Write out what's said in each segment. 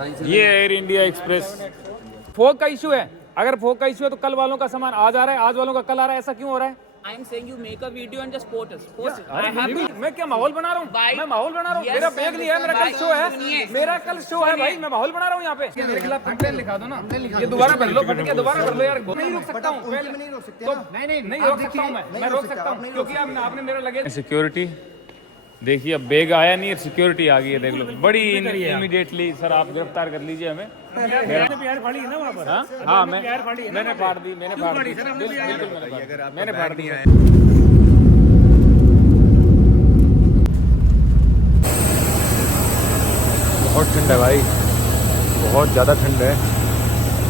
ये air India express फोक का issue है। अगर फोक का इशू है तो कल वालों का सामान आज आ रहा है, आज वालों का कल आ रहा है, ऐसा क्यों हो रहा है? I am saying you make a video and just post it. Post it. मैं क्या माहौल बना रहा हूँ? मैं माहौल बना रहा हूँ। मेरा बैग नहीं है, मेरा कल शो है, मेरा कल शो है भाई, मैं माहौल बना रहा हूँ यहाँ पे। मेरे खिलाफ कंप्लेन लिखा दो ना, ये दोबारा भर लो, फट के दोबारा भर लो यार। नहीं रोक सकता हूँ, नहीं रोक सकते, नहीं रोक सकता हूँ मैं रोक सकता हूँ क्योंकि आपने मेरा लगे सिक्योरिटी। देखिए अब बैग आया नहीं है, सिक्योरिटी आ गई है, देख लो बड़ी इमीडिएटली। सर आप गिरफ्तार कर लीजिए हमें। हाँ मैंने फाड़ दी, मैंने फाड़ दी। बहुत ठंड है भाई, बहुत ज़्यादा ठंड है।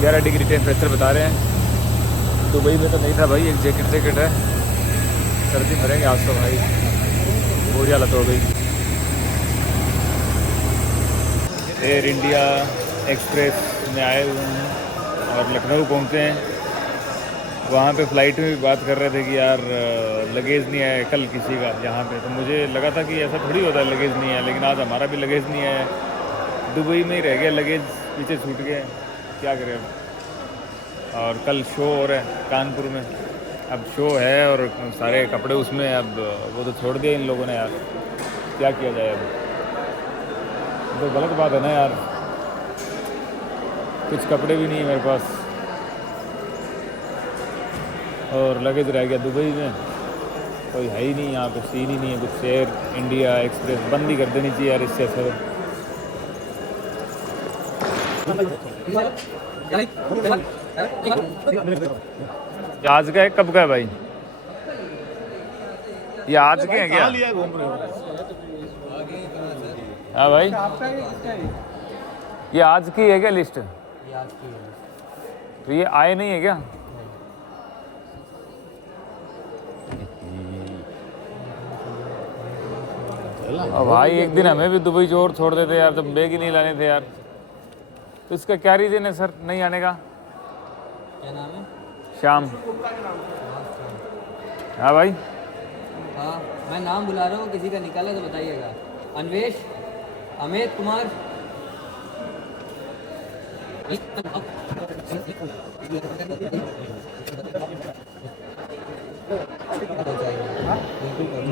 11 डिग्री टेम्परेचर बता रहे हैं। दुबई में तो नहीं था भाई, एक जैकेट है, सर्दी मरेंगे आज तो भाई, बुरी हालत हो गई। एयर इंडिया एक्सप्रेस में आए हुए हैं और लखनऊ पहुँचे हैं। वहाँ पे फ़्लाइट में भी बात कर रहे थे कि यार लगेज नहीं आया कल किसी का यहाँ पे, तो मुझे लगा था कि ऐसा थोड़ी होता है लगेज नहीं आया, लेकिन आज हमारा भी लगेज नहीं आया। दुबई में ही रह गया लगेज, पीछे छूट गए, क्या करें अब। और कल शो हो रहा है कानपुर में, अब शो है और सारे कपड़े उसमें, अब वो तो छोड़ दिए इन लोगों ने यार, क्या किया जाए अब। तो गलत बात है ना यार, कुछ कपड़े भी नहीं है मेरे पास और लगेज रह गया दुबई में। कोई है ही नहीं यहाँ पे, सीन ही नहीं है कुछ। एयर इंडिया एक्सप्रेस बंद ही कर देनी चाहिए यार इससे अच्छा। आज का है कब का है भाई? ये आज के हैं क्या? हाँ भाई, ये आज की है क्या लिस्ट? तो ये आए नहीं है क्या? अब भाई एक दिन हमें भी दुबई छोड़ देते यार, जब बैग ही नहीं लाने थे यार। तो इसका क्या रीज़न है सर नहीं आने का? क्या नाम है? श्याम। हाँ भाई, हाँ मैं नाम बुला रहा हूँ, किसी का निकाला तो बताइएगा। अन्वेश, अमित कुमार।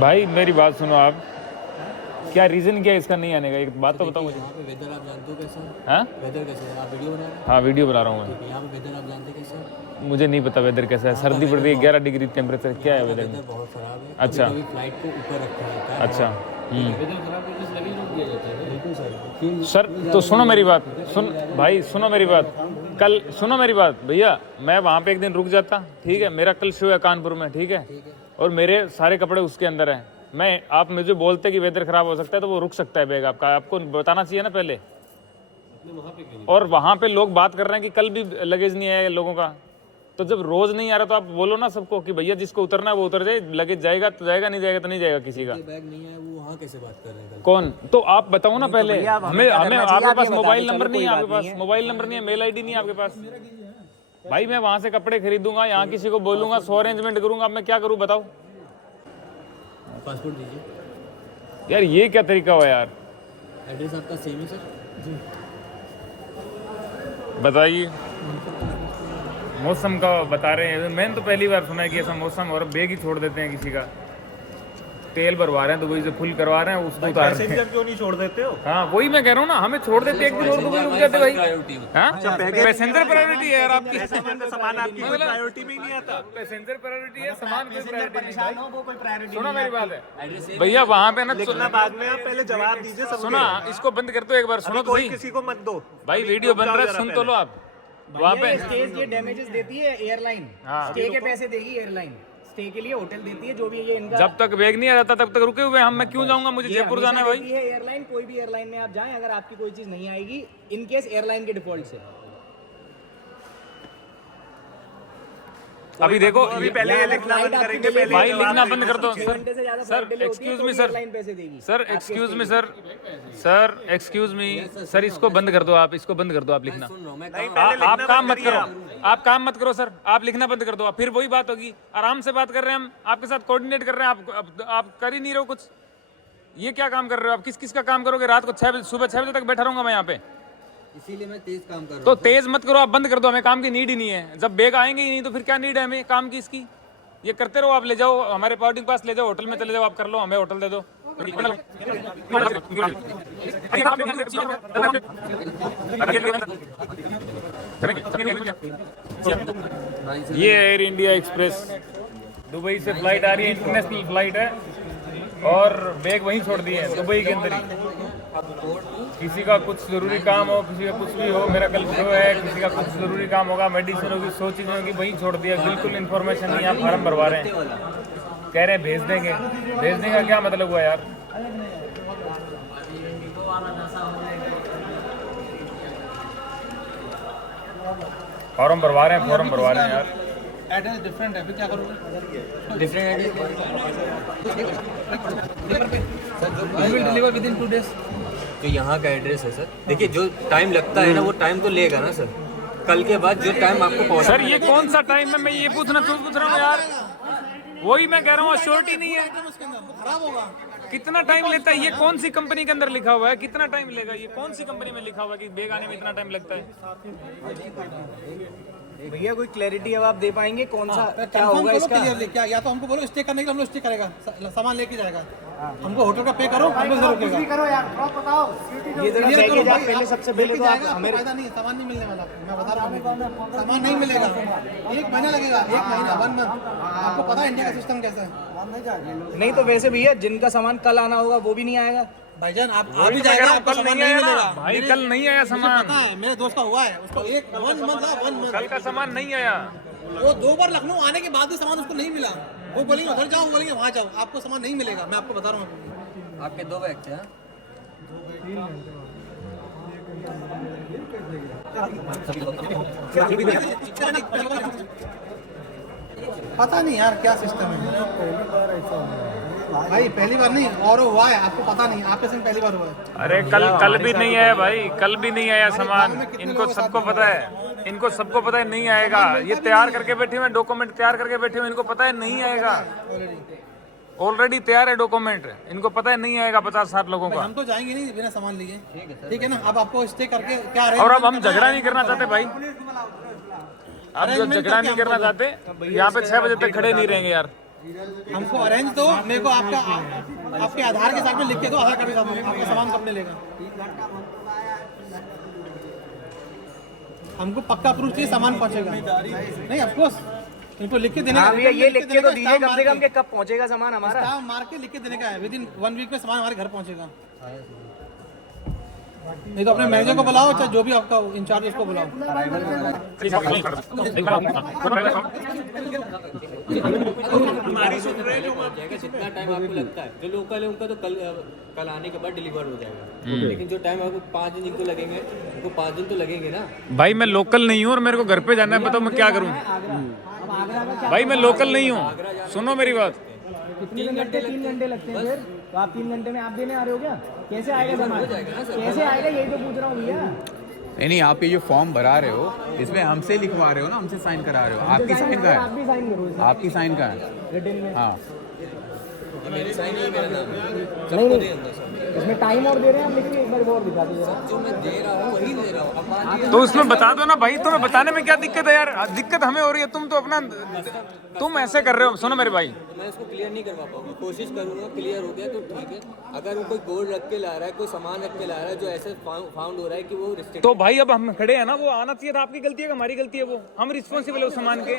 भाई मेरी बात सुनो आप, क्या रीज़न क्या है इसका नहीं आने का? एक बात तो बताओ मुझे। यहाँ पे वेदर आप जानते हो कैसा है? हाँ वेदर कैसा है? आप वीडियो बना रहे हैं? हाँ वीडियो बना रहा हूँ मैं। ठीक है, यहाँ पे वेदर आप जानते कैसा है? मुझे नहीं पता वेदर कैसा है, सर्दी पड़ रही है, 11 डिग्री टेम्परेचर, क्या है वेदर में? वेदर बहुत ख़राब है। अच्छा। कभी फ्लाइट को ऊपर रखा जाता है। अच्छा वेदर खराब होने से लगेज रोक दिया जाता है। बिल्कुल सही। सर तो सुनो मेरी बात, भाई सुनो मेरी बात, कल सुनो मेरी बात भैया, मैं वहाँ पे एक दिन रुक जाता, ठीक है, मेरा कल शो है कानपुर में, ठीक है, और मेरे सारे कपड़े उसके अंदर हैं। आप मुझे बोलते कि वेदर खराब हो सकता है तो वो रुक सकता है बैग आपका, आपको बताना चाहिए ना पहले। और वहाँ पे लोग बात कर रहे हैं कि कल भी लगेज नहीं आया लोगों का, तो जब रोज नहीं आ रहा तो आप बोलो ना सबको कि भैया जिसको उतरना है वो उतर जाए, लगेज जाएगा तो जाएगा, नहीं जाएगा तो नहीं जाएगा किसी का। बैग नहीं है वो वहाँ कैसे बात कर रहे हैं? कौन? तो आप बताओ ना पहले। हमें आपके पास मोबाइल नंबर नहीं है, आपके पास मोबाइल नंबर नहीं है, मेल आईडी नहीं है आपके पास। भाई मैं वहाँ से कपड़े खरीदूंगा, यहाँ किसी को बोलूंगा, 100 अरेंजमेंट करूंगा, अब मैं क्या करूँ बताओ? पासपोर्ट दीजिए यार ये क्या तरीका हुआ यार? एड्रेस आपका सेम है सर? बताइए। मौसम का बता रहे हैं, मैंने तो पहली बार सुना है कि ऐसा मौसम, और बैग ही छोड़ देते हैं किसी का। तेल भरवा रहे हैं दुबई से, फुल करवा रहे हैं, उसको उतार रहे हैं। क्यों नहीं छोड़ देते हो? हाँ वही मैं कह रहा हूँ ना, हमें छोड़ देते एक दिन और दुबई रुक जाते भाई। हाँ पैसेंजर प्रायोरिटी है यार आपकी, सामान आपकी कोई प्रायोरिटी में ही नहीं आता। पैसेंजर प्रायोरिटी है, सामान कोई प्रायोरिटी परेशान हो वो कोई प्रायोरिटी। सुनो मेरी बात है भैया, वहाँ पे ना लिखना बाद में, आप पहले जवाब दीजिए सब। सुना, इसको बंद कर दो एक बार, सुनो तो कोई सही किसी को मत दो भाई, वीडियो बन रहा है, सुन तो लो आप। वहाँ पे स्टे ये डैमेजेस देती है एयरलाइन, स्टे के पैसे देगी एयरलाइन, स्टे के लिए होटल देती है, जो भी ये इनका। जब तक बैग नहीं आ जाता तब तक रुके हुए हम, मैं क्यों जाऊंगा, मुझे जयपुर जाना है भाई। ये एयरलाइन, कोई भी एयरलाइन में आप जाएं, अगर आपकी कोई चीज नहीं आएगी इन केस एयरलाइन के डिफॉल्ट से, अभी देखो पहले ये लिखना बंद करेंगे, पहले भाई लिखना बंद कर दो सर एक्सक्यूज मी सर, पैसे देगी sir excuse me sir, sir excuse me sir, इसको बंद कर दो आप, इसको बंद कर दो आप लिखना। आप काम मत करो, आप काम मत करो सर, आप लिखना बंद कर दो। आप फिर वही बात होगी, आराम से बात कर रहे हैं हम, आपके साथ कोऑर्डिनेट कर रहे हैं, आप कर ही नहीं रहे हो कुछ। ये क्या काम कर रहे हो आप? किस किस का काम करोगे? रात को 6 बजे, सुबह 6 बजे तक बैठा रहूंगा मैं यहाँ पे। इसीलिए मैं तेज काम कर रहा तो हूँ। तेज मत करो, आप बंद कर दो, हमें काम की नीड ही नहीं है। जब बैग आएंगे ही नहीं तो फिर क्या नीड है हमें काम की इसकी? ये करते रहो, आप ले जाओ हमारे पार्टी के पास, ले जाओ होटल में चले जाओ, आप कर लो, हमें होटल दे दो। ये एयर इंडिया एक्सप्रेस दुबई से फ्लाइट आ रही है, इंटरनेशनल फ्लाइट है, और बैग वहीं छोड़ दिए हैं दुबई के अंदर ही। किसी का कुछ ज़रूरी काम हो, किसी का कुछ भी हो, मेरा कल शो है, किसी का कुछ ज़रूरी काम होगा, मेडिसिन होगी, 100 चीज़ें होगी, वहीं छोड़ दिया। बिल्कुल इन्फॉर्मेशन नहीं, आप फार्म भरवा रहे हैं, कह रहे हैं भेज देंगे। भेजने का क्या मतलब हुआ यार? फॉर्म भरवा रहे हैं, फॉर्म भरवा रहे हैं यार। एड्रेस डिफरेंट है, फिर क्या करोगे? Different deliver with in 2 days। जो यहाँ का एड्रेस है सर, देखिए जो टाइम लगता है ना वो टाइम तो लेगा ना सर। कल के बाद जो टाइम आपको पहुँचा, सर ये कौन सा टाइम है? मैं ये पूछ रहा हूँ यार, वही मैं कह रहा हूँ, श्योरिटी नहीं है। उसके अंदर वो खराब होगा। कितना टाइम लेता है? ये कौन सी कंपनी के अंदर लिखा हुआ है? कितना टाइम लेगा? ये कौन सी कंपनी में लिखा हुआ है कि बैग आने में इतना टाइम लगता है? भैया कोई क्लैरिटी अब आप दे पाएंगे कौन सा क्या कंफर्म होगा करो इसका? क्लियरली, क्या या तो हमको बोलो स्टे करने के लिए हम लोग स्टे करेगा, सामान लेके जाएगा, हमको होटल का पे करो, हमको जरूर रोकेगा। ये जरा क्लियर करो पैकेज आप भाई, पहले आप सबसे पहले लेके तो आप जाएगा, आपको हमें फायदा नहीं, सामान नहीं मिलने वाला, मैं बता रहा हूँ, सामान नहीं मिलेगा, 1 महीना लगेगा, 1 महीना 1 मंथ। आपको पता है इंडिया का सिस्टम कैसा है? नहीं तो वैसे भैया जिनका सामान कल आना होगा वो भी नहीं आएगा। भाईजान आप आ भी वही तो मैं कह जाएगा, रहा हूँ, आपको कल सामान नहीं नहीं आया ना मिलेगा। भाई, कल नहीं आया सामान, पता है, मेरे दोस्त का हुआ है, उसको 1 मंथ कल का सामान नहीं आया। वो 2 बार लखनऊ आने के बाद भी सामान उसको नहीं मिला। वो बोलेंगे उधर जाओ, बोलेंगे वहाँ जाओ, आपको सामान नहीं मिलेगा, मैं आपको बता रहा हूँ। आपके 2 बैग थे। हाँ? पता नहीं यार क्या सिस्टम है भाई, पहली बार नहीं और हुआ है, आपको पता नहीं, आपके संग पहली बार हुआ है। अरे कल भी नहीं आया भाई, कल भी नहीं आया सामान। इनको सबको पता है, इनको सबको पता है नहीं आएगा। ये तैयार करके बैठे हुए, डॉक्यूमेंट तैयार करके बैठे हुए, इनको पता है नहीं आएगा। ऑलरेडी तैयार है डॉक्यूमेंट, इनको पता है नहीं आएगा 50-60 लोगों का। हम तो जाएंगे नहीं बिना सामान लिए, ठीक है ना? अब आपको स्टे करके क्या और अब हम झगड़ा नहीं करना चाहते भाई, अब जो झगड़ा नहीं करना चाहते, यहाँ पे 6 बजे तक खड़े नहीं रहेंगे यार। हमको अरेंज दो, मेरे को आपका आपके आधार के साथ में लिख के दो, आधार कार्ड के साथ में, आपका सामान कब मिलेगा? हमको पक्का प्रूफ चाहिए सामान पहुंचेगा। नहीं ऑफ कोर्स इनको लिख के देने हाँ भैया ये लिख के तो दीजिए स्टाम्प कम से मार कम कि कब पहुंचेगा सामान हमारा। स्टाम्प मार के लिख के देने का है, विद इन 1 वीक में सामान हमारे घर पहुंचेगा। नहीं तो अपने मैनेजर को बुलाओ, चाहे जो भी आपका इंचार्ज उसको बुलाओ। जितना टाइम आपको लगता है, जो लोकल है उनका तो कल आने के बाद डिलीवर हो जाएगा, लेकिन जो टाइम आपको 5 दिन तो लगेंगे, तो 5 दिन तो लगेंगे ना। भाई मैं लोकल नहीं हूँ और मेरे को घर पे जाना है, बताओ मैं क्या करूँ? भाई मैं लोकल नहीं हूँ, सुनो मेरी बात। कितने घंटे? 3 घंटे लगते हैं। फिर तो आप 3 घंटे में आप देने आ रहे हो क्या? कैसे आएगा सामान? कैसे आएगा यही तो पूछ रहा हूँ भैया। नहीं आप ये जो फॉर्म भरा रहे हो इसमें हमसे लिखवा रहे हो ना, हमसे साइन करा रहे हो। आपकी साइन का आप है? भी साइन करो इसमें। आपकी साइन का है? रिटन में हाँ मेरी साइन नहीं, मेरा नाम है। नहीं नहीं इसमें टाइम और दे रहे हैं, आप लिख के एक बार और दिखा दीजिए जरा। जो मैं दे रहा हूँ वही दे रहा हूँ। अब मान लीजिए तो उसमें बता दो ना भाई, तुम्हें बताने में क्या दिक्कत है यार? दिक्कत हमें हो रही है, तुम तो अपना तुम ऐसे कर रहे हो। सुनो मेरे भाई, तो मैं इसको क्लियर नहीं करवा पाऊंगा, कोशिश करूंगा, क्लियर हो गया तो ठीक है। अगर वो कोई गोल्ड रख के ला रहा है, कोई सामान रख के ला रहा है जो ऐसे फाउंड हो रहा है कि वो रिस्ट्रिक्ट, तो भाई अब हम खड़े हैं ना, वो आना चाहिए था। आपकी गलती है कि हमारी गलती है? वो हम रिस्पॉन्सिबल है उस सामान के।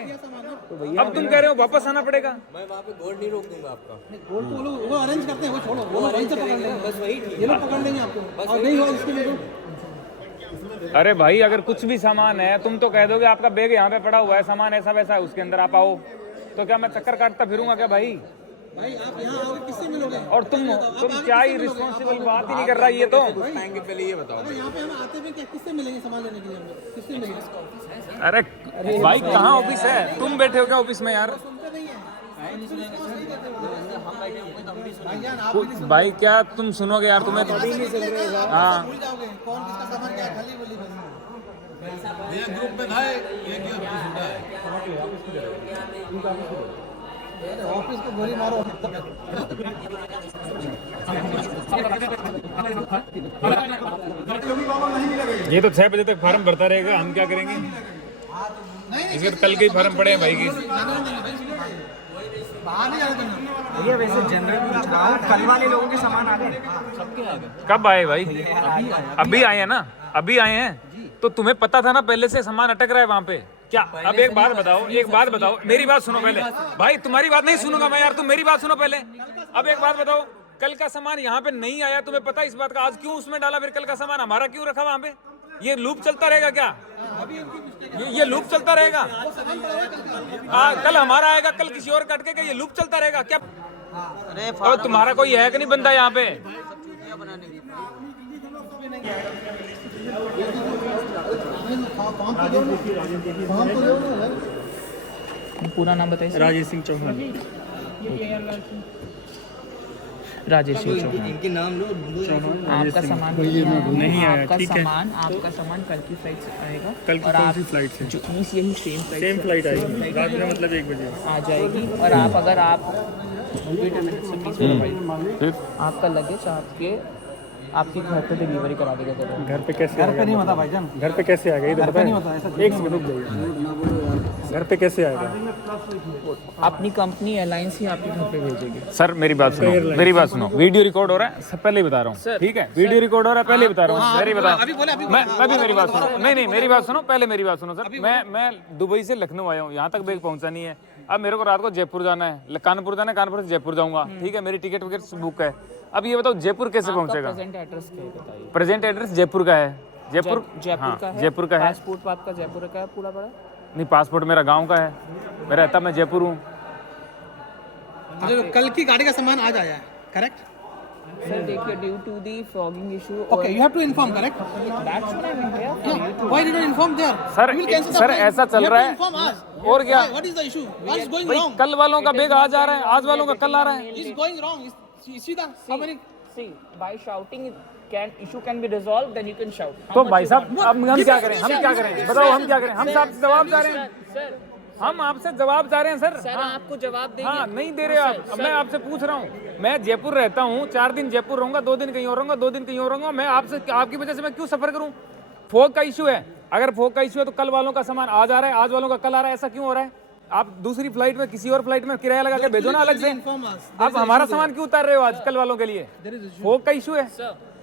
अब तुम कह रहे हो वापस आना पड़ेगा। मैं वहाँ पे गोल्ड नहीं रोक दूंगा आपका। गोल्ड तो वो अरेंज करते हैं, वो छोड़ो, वो अरेंज पकड़ लेंगे, बस वही ठीक ये लोग पकड़ लेंगे आपको। और नहीं हो इसके लिए अरे भाई अगर कुछ भी सामान है, तुम तो कह दोगे आपका बैग यहाँ पे पड़ा हुआ है, सामान ऐसा वैसा है, उसके अंदर आप आओ, तो क्या मैं चक्कर काटता फिरूंगा क्या भाई? भाई आप यहाँ आओगे किससे मिलोगे? और तुम क्या ही रिस्पॉन्सिबल बात ही नहीं कर रहा ये तो। टाइम पहले ये बताओ। अरे यहाँ पे हम आते हुए क्या किससे मिलेंगे सामान लेने के लिए? हम लोग किससे मिलेंगे? अरे भाई कहाँ ऑफिस है? तुम बैठे हो क्या ऑफिस में यार? सुनते नहीं है भाईजान आप भाई क्या तुम सुनोगे यार? तुम्हें हाँ हाँ भूल जाओगे कौन किसका सामान क्या है, खाली बोली बस। ऑफिस को गोली मारो। ये तो 6 बजे तक फार्म भरता रहेगा, हम क्या करेंगे? इसके तो कल के ही फार्म पड़े हैं भाई की। बाहर नहीं जाने देना। भैया वैसे जनरल पूछ रहा हूँ, कल वाले लोगों के सामान आ गए? कब आए भाई? अभी आए हैं ना, अभी आए हैं। तो तुम्हें पता था ना पहले से सामान अटक रहा है वहाँ पे क्या? अब एक बात बताओ, एक बात बताओ, मेरी बात सुनो पहले भाई, तुम्हारी बात नहीं सुनूंगा मैं यार, तुम मेरी बात सुनो पहले। अब एक बात बताओ, कल का सामान यहाँ पे नहीं आया, तुम्हें पता इस बात का? आज क्यों उसमें डाला फिर? कल का सामान हमारा क्यों रखा वहाँ पे? ये लूप चलता रहेगा क्या? ये लूप चलता रहेगा? कल हमारा आएगा, कल किसी और कट के, ये लूप चलता रहेगा क्या? और तुम्हारा कोई है कि नहीं बंदा यहाँ पे? पूरा नाम बताइए। राजेश सिंह चौहान। राजेश सिंह चौहान। इनके नाम लो। आपका सामान नहीं आया, आपका ठीक है। सामान आपका सामान कल की फ्लाइट से आएगा। कल की कौन सी फ्लाइट से? जो मीन्स यही सेम फ्लाइट आएगी रात में, मतलब 1 बजे आ जाएगी। और आप अगर आप आपका लगेज आपके घर पे डिलीवरी करा देगा। घर पे कैसे? घर पे नहीं होता भाईजान। घर पे कैसे आएगा ये तो घर पे नहीं होता बताएं। ऐसा। एक सेकंड रुक जाइए, घर पे कैसे आएगा? अपनी कंपनी एयरलाइंस ही आपके घर पे भेजेगी। सर मेरी बात सुनो, मेरी बात सुनो, वीडियो रिकॉर्ड हो रहा है, सब पहले ही बता रहा हूँ, ठीक है? वीडियो रिकॉर्ड हो रहा है, पहले ही बता रहा हूँ, मेरी बताओ। मैं भी मेरी बात सुनो, नहीं मेरी बात सुनो, पहले मेरी बात सुनो सर। मैं दुबई से लखनऊ आया हूँ, यहाँ तक बैग पहुँचा नहीं है। अब मेरे को रात को जयपुर जाना है, कानपुर जाना है, कानपुर से जयपुर जाऊंगा, ठीक है? मेरी टिकट विकेट बुक है। अब ये बताओ जयपुर कैसे पहुँचेगा? प्रेजेंट एड्रेस क्या है बताइए। प्रेजेंट एड्रेस जयपुर का है। जयपुर जयपुर का है। जयपुर का है। पासपोर्ट आपका जयपुर का है पूरा बड़ा? नहीं, पासपोर्ट मेरा गांव का है, मैं रहता मैं जयपुर हूँ। जो कल की गाड़ी का सामान आज आया है, करेक्ट? सर देखिए, due to the fogging issue. Okay, you have to inform, correct? That's what I mean भैया। Why did you inform there? Sir ऐसा चल रहा है, और क्या? What is the issue? What is going भाई रॉन्ग? कल वालों का बैग आज आ रहा है, आज वालों का कल आ रहा है। Is going wrong? See the how many? See, by shouting, issue can be resolved. Then you can shout. तो भाई साहब अब हम क्या करें? हम क्या करें? बताओ हम क्या करें? हम आपसे जवाब चाह रहे हैं, सर हम आपसे जवाब चाह रहे हैं सर। सर आपको जवाब देंगे। हाँ, नहीं दे रहे आप। अब मैं आपसे पूछ रहा हूँ, मैं जयपुर रहता हूँ, 4 दिन जयपुर रहूंगा, 2 दिन कहीं और रहूंगा, 2 दिन कहीं और रहूंगा। मैं आपसे, आपकी वजह से मैं क्यों सफर करूँ? फोग का इशू है, अगर फोग का इशू है तो कल वालों का सामान आज आ रहा है, आज वालों का कल आ रहा है, ऐसा क्यों हो रहा है? आप दूसरी फ्लाइट में, किसी और फ्लाइट में किराया लगा के भेजो ना अलग से। आप हमारा सामान क्यों उतार रहे हो आज कल वालों के लिए? फोग का इशू है।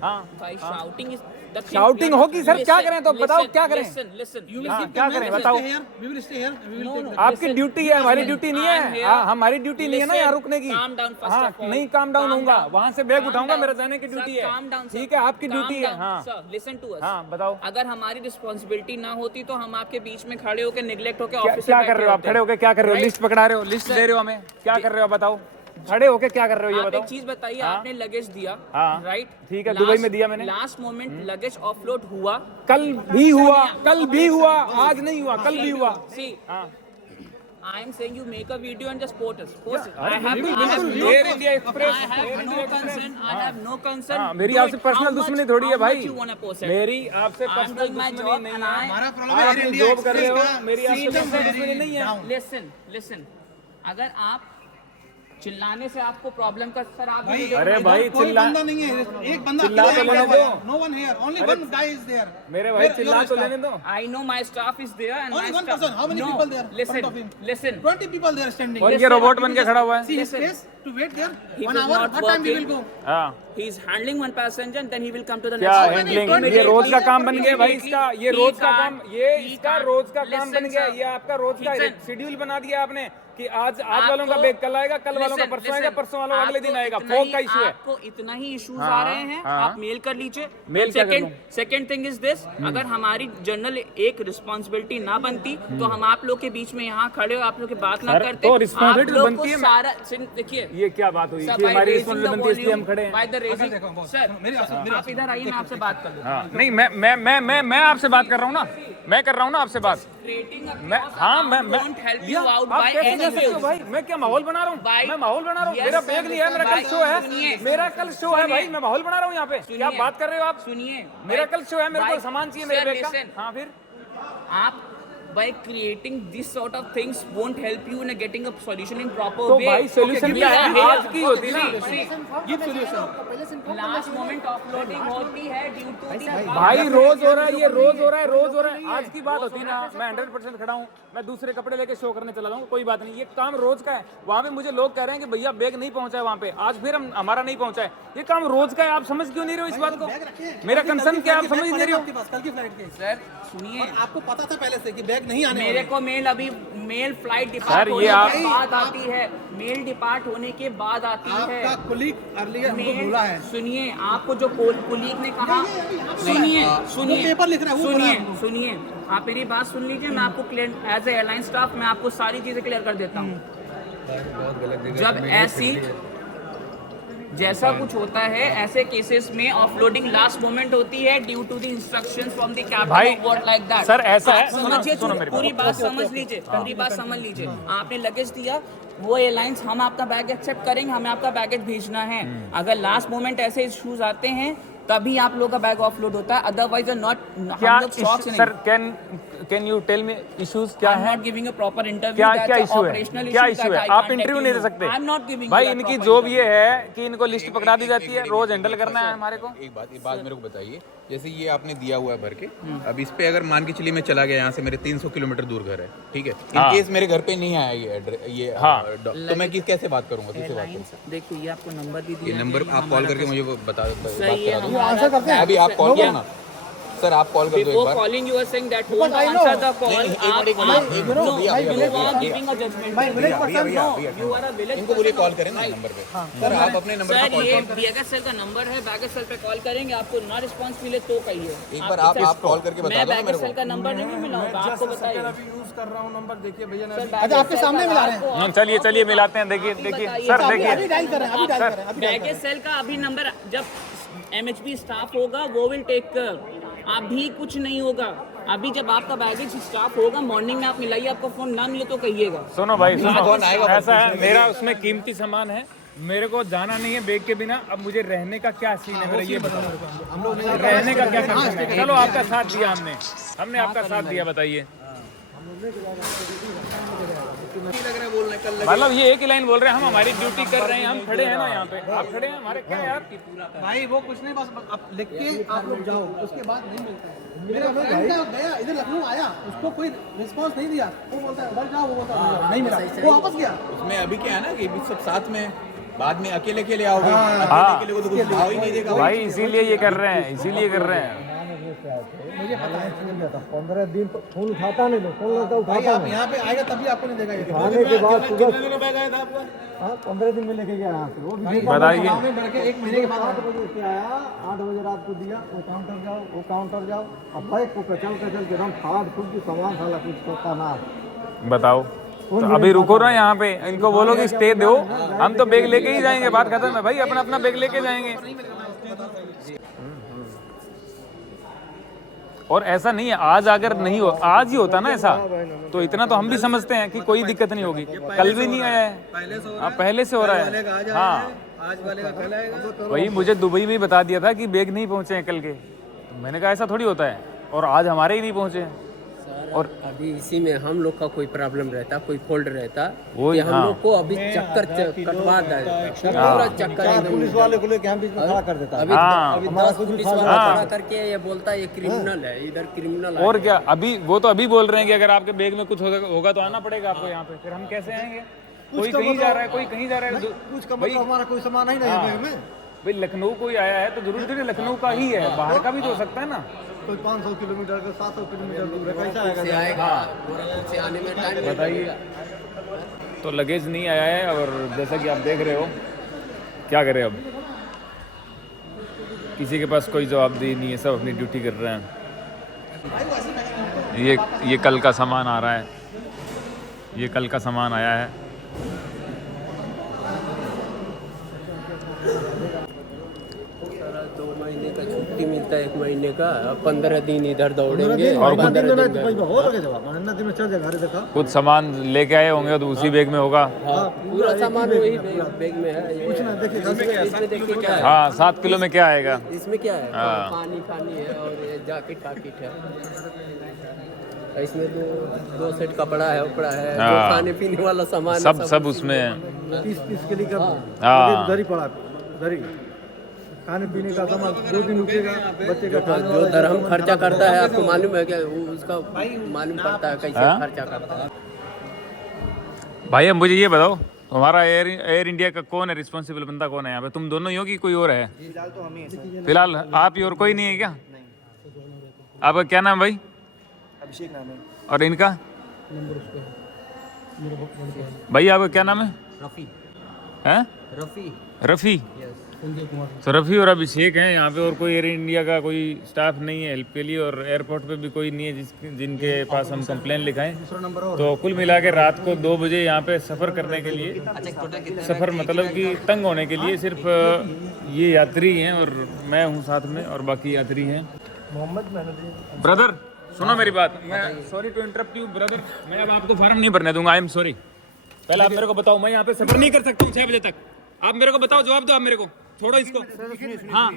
हाँ, By shouting is the thing. Shouting होगी सर, क्या करें? तो बताओ क्या करें? Listen. हाँ, क्या करें बताओ? We will stay here. We will take. आपकी ड्यूटी है, हमारी ड्यूटी नहीं है। हाँ, हमारी ड्यूटी नहीं है ना यहाँ रुकने की। Calm down first हाँ, of all. नहीं काम डाउन होऊंगा, वहाँ से बैग उठाऊंगा, मेरा जाने की Sir, ड्यूटी calm down, है, sir. ठीक है? आपकी Calm ड्यूटी है। down. हाँ Sir, listen to us. हाँ, बताओ अगर हमारी रिस्पॉन्सिबिलिटी ना होती तो हम आपके बीच में खड़े होकर निगलेक्ट होकर क्या, ऑफिस क्या कर रहे हो आप? खड़े होके क्या कर रहे हो? Right? लिस्ट पकड़ा रहे हो, लिस्ट दे रहे हो हमें, क्या कर रहे हो बताओ? खड़े होके क्या कर रहे हो ये आप बताओ? एक चीज बताइए, हाँ? आपने लगेज दिया, हाँ। राइट? ठीक है, दुबई में दिया मैंने। लास्ट मोमेंट लगेज ऑफलोड हुआ। कल भी हुआ, कल भी हुआ, आज नहीं हुआ, कल भी हुआ। See, हाँ, I am saying you make a video and just post it. बिल्कुल, air India express, I have no concern. हाँ, मेरी Do आपसे it. पर्सनल How दुश्मनी much- थोड़ी है how भाई, much you wanna post it? मेरी आपसे I'm पर्सनल doing my दुश्मनी job नहीं and है। हमारा प्रॉब्लम आप है अपनी इंडिया जॉब कर रहे हो, एक्सप्रेस का मेरी आपसे सीजन पर्सनल दुश्मनी नहीं है। Listen. अगर आप चिल्लाने से आपको प्रॉब्लम का, सर आप भाई, अरे भाई कोई चिल्ला, बंदा नहीं है, एक बंदा चिल्ला तो अकेला लेने है। दो। No one here, only one guy is there. मेरे भाई चिल्ला तो लेने दो। I know my staff is there and Only my one staff. person. How many No, people there in Listen, front of him? listen. 20 people there standing. और ये robot बन के खड़ा हुआ है। See his Listen. face to wait there. He 1 was hour. not What time we will working. go? हाँ, He is handling one passenger and then he will come to the क्या next. Handling? ये रोज का काम बन गया भाई इसका, ये रोज का काम, ये इसका रोज का काम बन गया। ये आपका रोज का शेड्यूल बना दिया आपने कि आज वालों का बैग कल आएगा, कल वालों का परसों आएगा, परसों वालों का अगले दिन आएगा। फोग का इशू है। आपको इतना ही इश्यूज हाँ, आ रहे हैं, हाँ। आप मेल कर लीजिए। मेल क्या कर लूं? सेकंड थिंग इज दिस, अगर हमारी जनरल एक रिस्पॉन्सिबिलिटी ना बनती तो हम आप लोग के बीच में यहाँ खड़े हो, आप लोग की बात ना सर, करते। तो responsibility आप लोग बनती को है। सारा देखिए, ये क्या बात हुई Sir, कि by हमारी raising the रिस्पॉन्सिबिलिटी बनती है इसलिए हम खड़े हैं? by the raising- देखो, boss, Sir, मेरी आप इधर आइए, मैं आपसे बात कर लूँ। हाँ, नहीं मैं आपसे बात कर रहा हूँ ना, मैं कर रहा हूँ ना आपसे बात। मैं हाँ मैं don't help you या, out आप by कैसे any कर सकते हो means. भाई? मैं क्या माहौल बना रहा हूँ? By- मैं माहौल बना रहा हूँ। Yes, मेरा sir, बैग नहीं है, मेरा कल by- शो है, सुनिए। मेरा कल शो है भाई, मैं माहौल बना रहा हूँ यहाँ पे। क्या सुनिए। बात कर रहे हो आप? सुनिए, मेरा कल शो है, मेरे को by- सामान चाहिए मेरे Sir, बैग का। listen. हाँ फिर आप by creating this sort of things won't help you in getting a solution in proper तो way. भाई solution क्या है? आज की होती ना। लास्ट मोमेंट ऑफलोडिंग होती है ड्यू टू भाई रोज हो रहा है, ये रोज हो रहा है, रोज हो रहा है। आज की बात होती है ना, मैं 100% खड़ा हूँ, मैं दूसरे कपड़े लेके शो करने चला जाऊँ, कोई बात नहीं, ये काम रोज का है। वहाँ पे मुझे लोग कह रहे हैं कि भैया बैग नहीं पहुँचा है वहाँ पे, आज फिर हमारा नहीं पहुँचा है। ये काम रोज का है, आप समझ क्यों नहीं रहे हो इस बात को? मेरा कंसर्न क्या आप समझ नहीं रहे हो? कल की फ्लाइट के सर सुनिए, आपको पता था पहले से कि बैग नहीं आने मेरे को मेल फ्लाइट डिपार्ट होने के बाद आती है, मेल डिपार्ट होने के बाद आती है। आपका कुलीग अर्लियर हमको बोला है। सुनिए, आपको जो कुलीग ने कहा, सुनिए पेपर लिख रहा है, वो बोला है। सुनिए, आप मेरी बात सुन लीजिए, मैं आपको clear as a airline staff मैं आपको सारी चीजें क्लियर कर देता हूँ। जब ऐसी जैसा कुछ होता है, ऐसे केसेस में ऑफलोडिंग लास्ट मोमेंट होती है due to the instructions from the captain what like that. Sir ऐसा है, समझिए, सुनो मेरी पूरी बात समझ लीजिए, पूरी बात समझ लीजिए। आपने लगेज दिया, वो एयरलाइंस हम आपका बैग एक्सेप्ट करेंगे, हमें आपका बैगेज भेजना है। अगर लास्ट मोमेंट ऐसे इश्यूज आते हैं तभी आप लोगों का बैग ऑफलोड होता है, अदरवाइज नॉट। क्या sir can you tell me issues क्या है? Not giving a proper interview. क्या इशू है? क्या इशू है? आप इंटरव्यू नहीं दे सकते। आई एम नॉट गिविंग भाई इनकी जॉब ये है कि इनको लिस्ट पकड़ा दी जाती है, रोज हैंडल करना है हमारे को। एक बात मेरे को बताइए, जैसे ये आपने दिया हुआ है भर के, अब इस पे अगर मान के चलिए मैं चला गया यहाँ से, मेरे 300 किलोमीटर दूर घर है, ठीक है, इन केस मेरे घर पे नहीं आया ये तो मैं कैसे बात करूंगा दूसरी बात करूँ? देखो, ये आपको नंबर भी दिया ये नंबर आप कॉल करके मुझे बता सही है, दो। अभी आप कॉल करो ना सर, आप कॉल कर दो एक Before bar. calling you are saying that won't answer the call. नहीं, एक minute, you are giving a judgment. You are a village इनको पूरे कॉल करें ना नंबर पे। सर आप अपने नंबर पे सर, कॉल ये करें। बैगेज सेल का नंबर है, बैगेज सेल पे कॉल करेंगे, आपको ना रिस्पांस मिले तो कहिए। एक बार आप कॉल करके बता मैं दो ना बैगेज मेरे सेल को। का नंबर नहीं मिला होगा, आपको बताइए। यूज कर रहा हूँ नंबर, देखिए भैया अच्छा, आपके सामने मिला रहे हैं। चलिए मिलाते हैं। देखिए सर, अभी देखिए डायल कर रहे हैं, अभी डायल कर रहे हैं। बैगेज सेल का अभी नंबर, जब MHP स्टाफ होगा वो विल टेक केयर, अभी कुछ नहीं होगा। अभी जब आपका बैगेज स्टाफ होगा, मॉर्निंग में आप मिलाइए, आपको फोन ना मिले तो कहिएगा। सुनो भाई, सुनो, कौन आएगा? ऐसा है, मेरा उसमें कीमती सामान है, मेरे को जाना नहीं है बैग के बिना। अब मुझे रहने का क्या सीन है मेरा, ये बताओ। रहने का क्या करना है? चलो आपका साथ दिया हमने आपका साथ दिया, बताइए। मतलब ये एक ही लाइन बोल रहे हैं, हम हमारी ड्यूटी कर रहे हैं, हम खड़े हैं ना यहाँ पे, आप खड़े हैं, हमारे क्या यार? भाई वो कुछ नहीं, बस आप लिख के आप लोग जाओ, उसके बाद नहीं मिलता है। मेरा फ्रेंड का गया, इधर लखनऊ आया, उसको कोई रिस्पांस नहीं दिया, वो बोलता है उधर जाओ, वो बोलता है नहीं मिला, वो वापस गया। उसमें अभी क्या है ना कि सब साथ में, बाद में अकेले आओगे, अकेले को तो कुछ भाव ही नहीं देगा भाई इसीलिए ये कर रहे हैं, इसीलिए कर रहे हैं। मुझे पता है 15 दिन फोन उठाता नहीं, फोन लगता भाई, उठाता आप नहीं। यहाँ पे आएगा तभी आपको नहीं देगा ये। आने के बाद सुबह कितने दिनों बैग आया था आपका? हाँ 15 दिन में लेके गया यहाँ से, वो भी बताइए। गाँव में बढ़ के 1 महीने के बाद 8 बजे से आया, 8 बजे रात को दिया, वो काउंटर जाओ, अब बैग को कचल के एकदम फाड़ फूट की सामान साला कुछ होता ना। बताओ, तो अभी रुको ना यहाँ पे, इनको बोलो कि स्टे दो, हम तो बैग लेके ही जाएंगे, बात खत्म है भाई, अपना बैग लेके जाएंगे। और ऐसा नहीं है, आज अगर नहीं हो, आज ही होता ना ऐसा, तो इतना तो हम भी समझते हैं कि कोई दिक्कत नहीं होगी। कल भी नहीं आया है, पहले से हो रहा है। हाँ, आज वाले का कल आएगा। वही मुझे दुबई में ही बता दिया था कि बैग नहीं पहुंचे हैं कल के, तो मैंने कहा ऐसा थोड़ी होता है, और आज हमारे ही नहीं पहुंचे हैं। और अभी इसी में हम लोग का कोई प्रॉब्लम रहता, कोई फॉल्ट रहता, वो कि हम लोग को अभी चक्कर कटवा देता, पूरा चक्कर एकदम। पुलिस वाले को लेके हम बीच में खड़ा कर देता है। अभी हाँ। अभी 10 पुलिस वाला खड़ा करके ये बोलता है ये क्रिमिनल है, इधर क्रिमिनल है। और क्या, अभी वो तो अभी बोल रहे हैं कि अगर आपके बैग में कुछ होगा तो आना पड़ेगा आपको यहाँ पे, फिर हम कैसे आएंगे? कोई कहीं जा रहा है, कोई कहीं जा रहा है, कुछ का मतलब हमारा कोई सामान ही नहीं है बैग में। भाई लखनऊ कोई आया है तो जरूर नहीं लखनऊ का ही है, बाहर का भी तो हो सकता है ना। कोई 500 किलोमीटर का 700 किलोमीटर दूर है, कैसा से आएगा? आएगा, गोरखपुर से आने में टाइम बताइए। तो लगेज नहीं आया है, और जैसा कि आप देख रहे हो, क्या करें अब, किसी के पास कोई जवाबदेही नहीं है, सब अपनी ड्यूटी कर रहे हैं। ये कल का सामान आ रहा है, ये कल का सामान आया है। सारा 2 महीने का छुट्टी मिल मिलता है 1 महीने का, 15 दिन इधर दौड़ेंगे और 15 दिन भाई हो लगे जवाब महीना दिन में चल जाएगा घरे देखा कुछ सामान लेके आए होंगे तो उसी बैग में होगा। हाँ, पूरा सामान वही बैग में है। कुछ ना देखिए इसमें देखिए क्या है, हाँ 7 किलो में क्या आएगा? इसमें क्या है, हाँ। पानी है और ये जैकेट पैकेट है। इसमें दो सेट कपड़ा है, उपड़ा है, जो हाँ। खाने पीने वाला सामान सब उसमें है। पीस के लिए हाँ। दरी पड़ा दरी खाने पीने का सामान 2 दिन रुकेगा बच्चे का खाने जो दरहम खर्चा करता है, आपको मालूम है क्या? वो उसका मालूम पड़ता है कैसे हाँ? खर्चा करता है। भाई अब मुझे ये बताओ, तुम्हारा एयर इंडिया का कौन है रिस्पॉन्सिबल बंदा, कौन है यहाँ पे? तुम दोनों ही हो कि कोई और है? फिलहाल तो हम ही हैं। फिलहाल आप ही, और कोई नहीं है क्या? आपका क्या नाम भाई? अभिषेक नाम है। और इनका भाई आपका क्या नाम है? रफ़ी हैं? रफ़ी रफ़ी। तो रफ़ी और अभिषेक हैं यहाँ पे, और कोई एयर इंडिया का कोई स्टाफ नहीं है हेल्प के लिए, और एयरपोर्ट पे भी कोई नहीं है जिनके पास हम कंप्लेन लिखाएं। तो कुल मिला के रात को 2 बजे यहाँ पे सफ़र करने के लिए, सफ़र मतलब कि तंग होने के लिए सिर्फ ये यात्री हैं और मैं हूँ साथ में, और बाकी यात्री हैं। ब्रदर सुनो मेरी बात, मैं sorry to interrupt you brother, मैं अब आपको फॉर्म नहीं भरने दूंगा, आई एम सॉरी। पहले आप मेरे को बताओ, मैं यहाँ पे सफ़र नहीं कर सकता हूँ 6 बजे तक। आप मेरे को बताओ, जवाब दो आप मेरे को, छोड़ो इसको। हाँ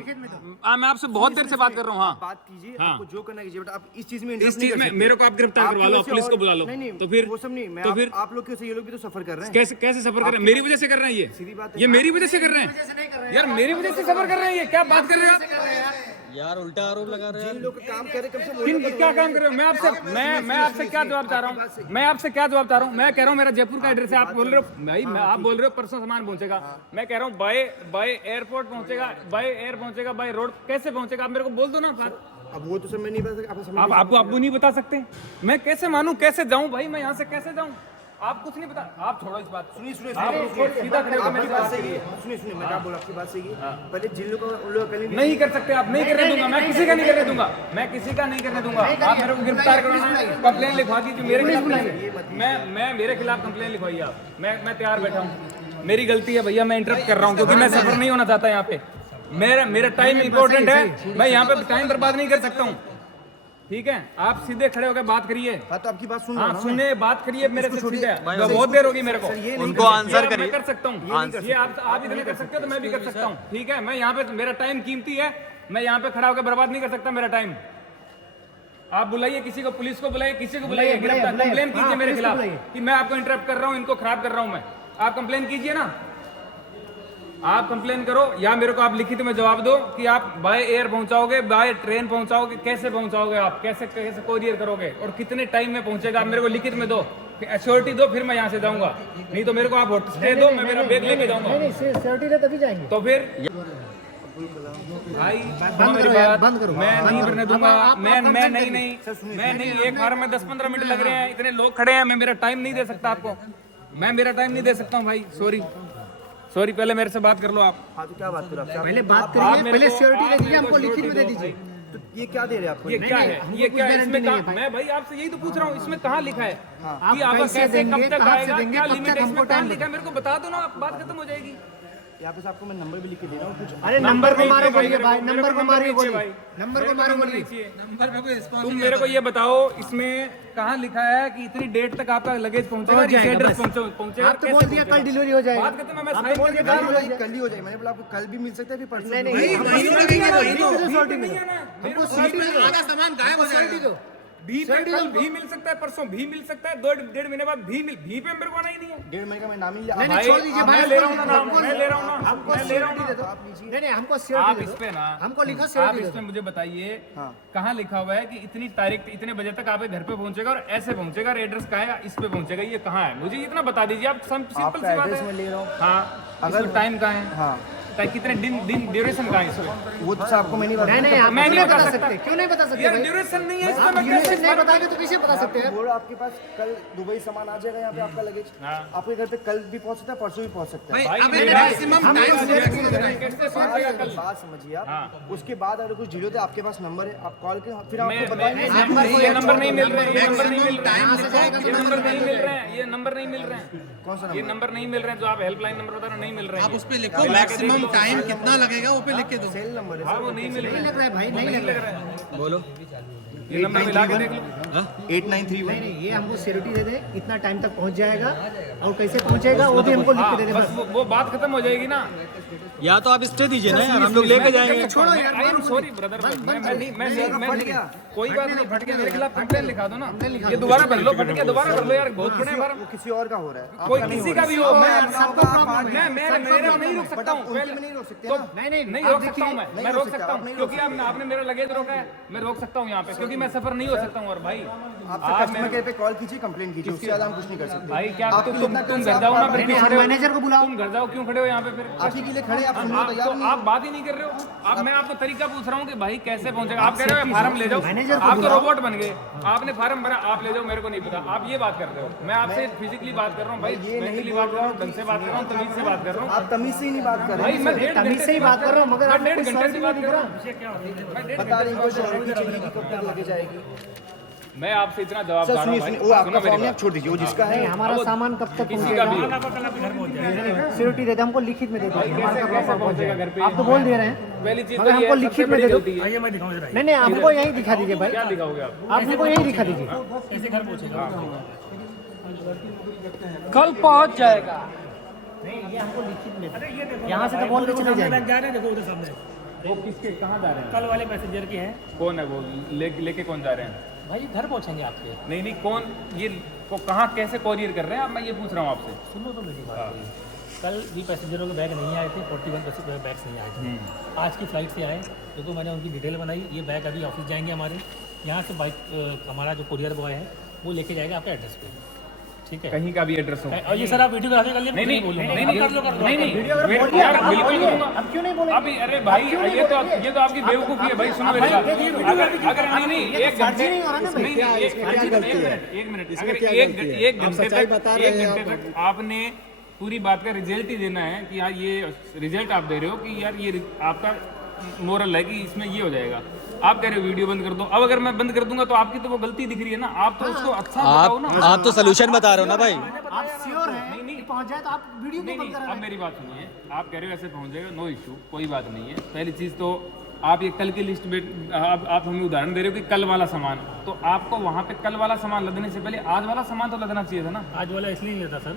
मैं आपसे बहुत देर से बात कर रहा हूँ। हाँ बात कीजिए, हाँ। आपको जो करना कीजिए, बट आप इस चीज में इस चीज में मेरे को आप गिरफ्तार करवा लो, पुलिस को बुला लो। नहीं तो फिर वो सब नहीं, मैं तो फिर आप लोग क्यों, ये लोग भी तो सफर कर रहे हैं। कैसे सफर कर रहे हैं? मेरी वजह से कर रहे हैं सीधी बात है। ये मेरी वजह से कर रहे हैं यार, मेरी वजह से सफर कर रहे हैं ये, क्या बात कर रहे हैं आप यार? उल्टा आरोप लगा रहे हैं। जिन लोग काम कर रहे, कम से कम किन क्या काम कर रहे हो? मैं आपसे क्या जवाब चाह रहा हूँ? मैं आपसे क्या जवाब चाह रहा हूँ? मैं कह रहा हूँ मेरा जयपुर का एड्रेस है, आप बोल रहे हो भाई, आप बोल रहे हो परसों सामान पहुंचेगा। मैं कह रहा हूँ बाय एयरपोर्ट पहुंचेगा, बाय एयर पहुंचेगा, बाय रोड कैसे पहुंचेगा? आप मेरे को बोल दो ना बात। अब वो तो सब मैं नहीं बता सकता, आप आपको नहीं बता सकते? मैं कैसे मानूं, कैसे जाऊं भाई, मैं यहाँ से कैसे जाऊं? आप कुछ नहीं बता, आप छोड़ो इस बात। सुनिए आप सीधा खड़े होकर मेरी बात सही है। सुनिए मैं क्या बोला, आपकी बात सही है। पहले जिन लोगों को उन लोगों का पहले नहीं कर सकते आप, नहीं करने दूंगा मैं, किसी का नहीं करने दूंगा, मैं किसी का नहीं करने दूंगा। आप मेरे को गिरफ्तार करना, कंप्लेन लिखवा दीजिए मेरे खिलाफ। मैं मेरे खिलाफ कंप्लेन लिखवाइए आप, मैं तैयार बैठा हूँ। मेरी गलती है भैया, मैं इंटरप्ट कर रहा हूँ क्योंकि मैं सफर नहीं होना चाहता यहाँ पे। मेरा टाइम इंपॉर्टेंट है, मैं यहाँ पे टाइम बर्बाद नहीं कर सकता हूँ। ठीक है, आप सीधे खड़े होकर बात करिए। हाँ तो आपकी बात सुन हाँ सुने, बात करिए मेरे से सीधे। बहुत देर होगी मेरे को, उनको आंसर करिए। मैं कर सकता हूँ ये, आप इतने कर सकते हो तो मैं भी कर सकता हूँ। ठीक है, मैं यहाँ पे, मेरा टाइम कीमती है, मैं यहाँ पे खड़ा होकर बर्बाद नहीं कर सकता मेरा टाइम। आप बुलाइए किसी को, पुलिस को बुलाइए, किसी को बुलाइए, गिरफ्तार कंप्लेन कीजिए मेरे खिलाफ कि मैं आपको इंटरप्ट कर रहा हूँ, इनको खराब कर रहा हूँ मैं। आप कंप्लेन कीजिए ना, आप कंप्लेन करो, या मेरे को आप लिखित में जवाब दो कि आप बाय एयर पहुंचाओगे, बाय ट्रेन पहुंचाओगे, कैसे पहुंचाओगे आप, कैसे कोरियर करोगे और कितने टाइम में पहुंचेगा? आप मेरे को लिखित में दो, एश्योरिटी दो, फिर मैं यहाँ से जाऊंगा। नहीं तो मेरे को आप स्टे दो, मैं मेरा बैग लेके जाऊंगा। सिक्योरिटी तभी जाएंगे। तो फिर भाई मेरी बात, मैं नहीं करने दूंगा। मैं नहीं, एक फॉर्म में 10-15 मिनट लग रहे हैं, इतने लोग खड़े हैं, मैं मेरा टाइम नहीं दे सकता आपको, मैं मेरा टाइम नहीं दे सकता हूँ भाई। सॉरी, पहले मेरे से बात कर लो आप। हाँ तो क्या बात करो आप? पहले बात करिए, पहले सिक्योरिटी दे दीजिए, हमको लिखित में दे दीजिए। तो ये क्या दे रहे हैं आपको? ये क्या है? ये क्या है? इसमें मैं भाई आपसे यही तो पूछ रहा हूँ, इसमें कहाँ लिखा है कि आप कैसे, कब तक आएगा, क्या लिमिट है, इसमें कहाँ लिखा है? मेरे को बता दो ना, आप बात खत्म हो जाएगी। यहाँ पे आपको मैं नंबर भी लिख के दे रहा हूँ कुछ। अरे नंबर को मारो बोलिए मेरे भाई, नंबर को मारिए भाई, बोलिए, नंबर को मारो बोलिए। तुम मेरे को ये बताओ, इसमें कहाँ लिखा है कि इतनी डेट तक आपका लगेज पहुंचेगा, एड्रेस पहुंचेगा? आप तो बोल दिया कल डिलीवरी हो जाएगी। बात करते मैं साइन करके जा रहा हूँ। कल ही हो जाएगी, मैंने बोला आपको कल भी मिल सकता है, फिर परसों नहीं, भी। हमको सिक्योरिटी दो, आधा सामान गायब हो जाएगा। भी पे कल भी मिल सकता है, परसों भी मिल सकता है, 2-1.5 महीने बाद भी पे मेरे को आना ही नहीं है। 1.5 महीने का मैं नाम ही लिया। नहीं छोड़ दीजिए भाई, मैं ले रहा हूँ ना नाम, मैं ले रहा हूँ ना, हमको मैं ले रहा हूँ सिक्योरिटी दे ना। दो। नहीं हमको आप सिक्योरिटी इस दे पे दो, ना, हमको लिखा आप सिक्योरिटी इसमें दे दो। मुझे बताइए कहाँ लिखा हुआ है कि इतनी तारीख, इतने बजे तक आपके घर पे पहुंचेगा और ऐसे पहुंचेगा, और एड्रेस कहाँ है, इस पे पहुंचेगा, ये कहाँ है? मुझे इतना बता दीजिए आप, सिंपल सी बात एड्रेस में है। ले रहा हूँ। हाँ, अगर टाइम कहाँ है, हाँ कितने दिन ड्यूरेशन कहाँ है इसमें? वो तो आपको मैं नहीं बता नहीं आप मैं क्यों नहीं नहीं बता बता सकते? क्यों नहीं बता सकते यार भाई? ड्यूरेशन नहीं है इसमें, आप मैं कैसे ड्यूरेशन नहीं बताएंगे तो कैसे बता सकते हैं? बोल रहा आपके पास कल दुबई सामान आ जाएगा, यहाँ पे आपका लगेज आपके घर पे कल भी पहुँच सकता है, परसों भी पहुँच सकता है। बात समझिए आप। उसके बाद अगर कुछ जीरो थे आपके पास नंबर है, आप कॉल करें, फिर आपको बताएंगे। ये नंबर नहीं मिल रहे हैं, ये नंबर नहीं मिल रहे हैं, ये नंबर नहीं मिल रहे हैं, ये नंबर नहीं मिल रहे हैं। कौन सा ये नंबर नहीं मिल रहे हैं जो आप हेल्पलाइन नंबर बता रहे हैं, नहीं मिल रहे हैं। आप उस पे लिखो मैक्सिमम टाइम कितना लगेगा वो पे लिख के दो। सेल नंबर है। हाँ वो नहीं मिलेगा। नहीं लग रहा है भाई, नहीं लग रहा है। बोलो ये नंबर मिला के देख लो। 8931 नहीं ये हमको सिक्योरिटी दे दे, इतना टाइम तक पहुंच जाएगा, और कैसे पहुंचेगा वो भी हमको लिख के दे दे बस वो बात खत्म हो जाएगी ना। या तो आप स्टे दीजिए ना यार, हम लोग लेके जाएंगे। छोड़ो यार, आई एम सॉरी ब्रदर, मैं कोई बात नहीं, फट गया मेरे खिलाफ कंप्लेन लिखा दो ना, ये दोबारा भर लो, फट गया दोबारा भर लो यार, बहुत बड़े बार किसी और का हो रहा है, कोई किसी का भी हो, मैं मेरा नहीं रोक सकता हूँ, नहीं रोक सकते तो ना। नहीं रोक सकता हूँ, मैं रोक सकता हूँ क्योंकि आपने मेरा लगेज रोका है, मैं रोक सकता हूँ यहाँ पे क्योंकि मैं सफर नहीं हो सकता हूँ। और भाई आपसे कस्टमर केयर पे कॉल कीजिए, कंप्लेंट कीजिए, उससे ज्यादा हम कुछ नहीं कर सकते। भाई क्या तुम घर जाओ ना, फिर क्यों खड़े हो? मैनेजर को बुलाओ, तुम घर जाओ, क्यों खड़े हो यहाँ पे फिर? आप ही के लिए खड़े, आप सुनने को तैयार नहीं। आप बात ही नहीं कर रहे हो। अब मैं आपको तरीका पूछ रहा हूँ कि भाई कैसे पहुंचेगा। आप कह रहे हो फार्म ले जाओ, आप तो रोबोट बन गए, आपने फार्म भरा, आप ले जाओ, मेरे को नहीं पता, आप ये बात कर रहे हो। मैं आपसे फिजिकली बात कर रहा हूँ भाई, मेंटली बात कर रहा हूँ, ढंग से बात कर रहा हूँ, तमीज से बात कर रहा हूँ। आप तमीज से ही नहीं बात कर रहे भाई मैं तमीज से ही बात कर रहा हूँ, मगर आप 1.5 घंटे से बात कर रहा हूँ। बता रहे हैं कोई सिक्योरिटी चाहिए कि कब तक लेके जाएगी। मैं आपसे इतना जवाब सर दे रहा हूँ सुनिए, भाई, वो आपका सुनो मेरी फॉर्म बात। आप छोड़ दीजिए, वो जिसका है हमारा सामान कब तक किसी का भी पहुंचेगा? सिक्योरिटी दे दे, हमको लिखित में दे दो, हमारा कैसे पहुंचेगा घर पे? आप तो बोल दे रहे हैं, पहली चीज मगर तो ये हमको है, लिखित सबसे में बड़ी दे दो। गलती है। नहीं नहीं, हमको यही दिखा दीजिए भाई, क्या दिखाओगे आप? आप हमको यही दिखा दीजिए। कल पहुंच जाएगा। नहीं ये हमको लिखित में, यहाँ से तो बोल के चले जाएंगे। वो किसके कहाँ जा रहे हैं? कल वाले पैसेंजर के हैं कौन है वो? लेके कौन जा रहे हैं? भाई, घर पहुंचेंगे आपके। नहीं नहीं, कौन ये को कहाँ कैसे कोरियर कर रहे हैं आप? मैं ये पूछ रहा हूँ आपसे। सुनो तो मेरी बात, कल भी पैसेंजरों के बैग नहीं आए थे, 41% बैग्स नहीं आए थे। आज की फ्लाइट से आए, देखो मैंने उनकी डिटेल बनाई, ये बैग अभी ऑफिस जाएंगे हमारे यहाँ से। बाइक हमारा जो कुरियर बॉय है वो लेके जाएगा आपके एड्रेस पे, ठीक है? कहीं का भी एड्रेस हो। और ये सर आप वीडियो कर लीजिए। नहीं नहीं बोलूँगा नहीं नहीं वीडियो अगर नहीं, बोलिए, यार आप बिल्कुल बोलिए। करूंगा। अब क्यों नहीं बोलेंगे? अभी अरे भाई ये तो आपकी बेवकूफ़ी है भाई। सुनो मेरी बात, अगर नहीं एक घंटे नहीं हो रहा ना भाई। नहीं एक मिनट अगर एक घंटे तक आपने पूरी बात का रिजल्ट ही देना है कि यार ये रिजल्ट आप दे रहे हो कि यार ये आपका मोरल है कि इसमें ये हो जाएगा, आप कह रहे हो वीडियो बंद कर दो। अब अगर मैं बंद कर दूंगा तो आपकी तो वो गलती दिख रही है ना, आप तो उसको अच्छा बताओ ना। आप तो सोल्यूशन बता रहे हो ना भाई। आप श्योर हैं कि पहुंच जाए तो आप वीडियो नहीं को बंद नहीं, करा अब मेरी बात सुनिए, आप कह रहे हो ऐसे पहुंच जाएगा, नो इशू, कोई बात नहीं है। पहली चीज़ तो आप ये कल की लिस्ट में आप हमें उदाहरण दे रहे हो कि कल वाला सामान, तो आपको वहाँ पे कल वाला सामान लदने से पहले आज वाला सामान तो लदना चाहिए था ना। आज वाला इसलिए नहीं लेता सर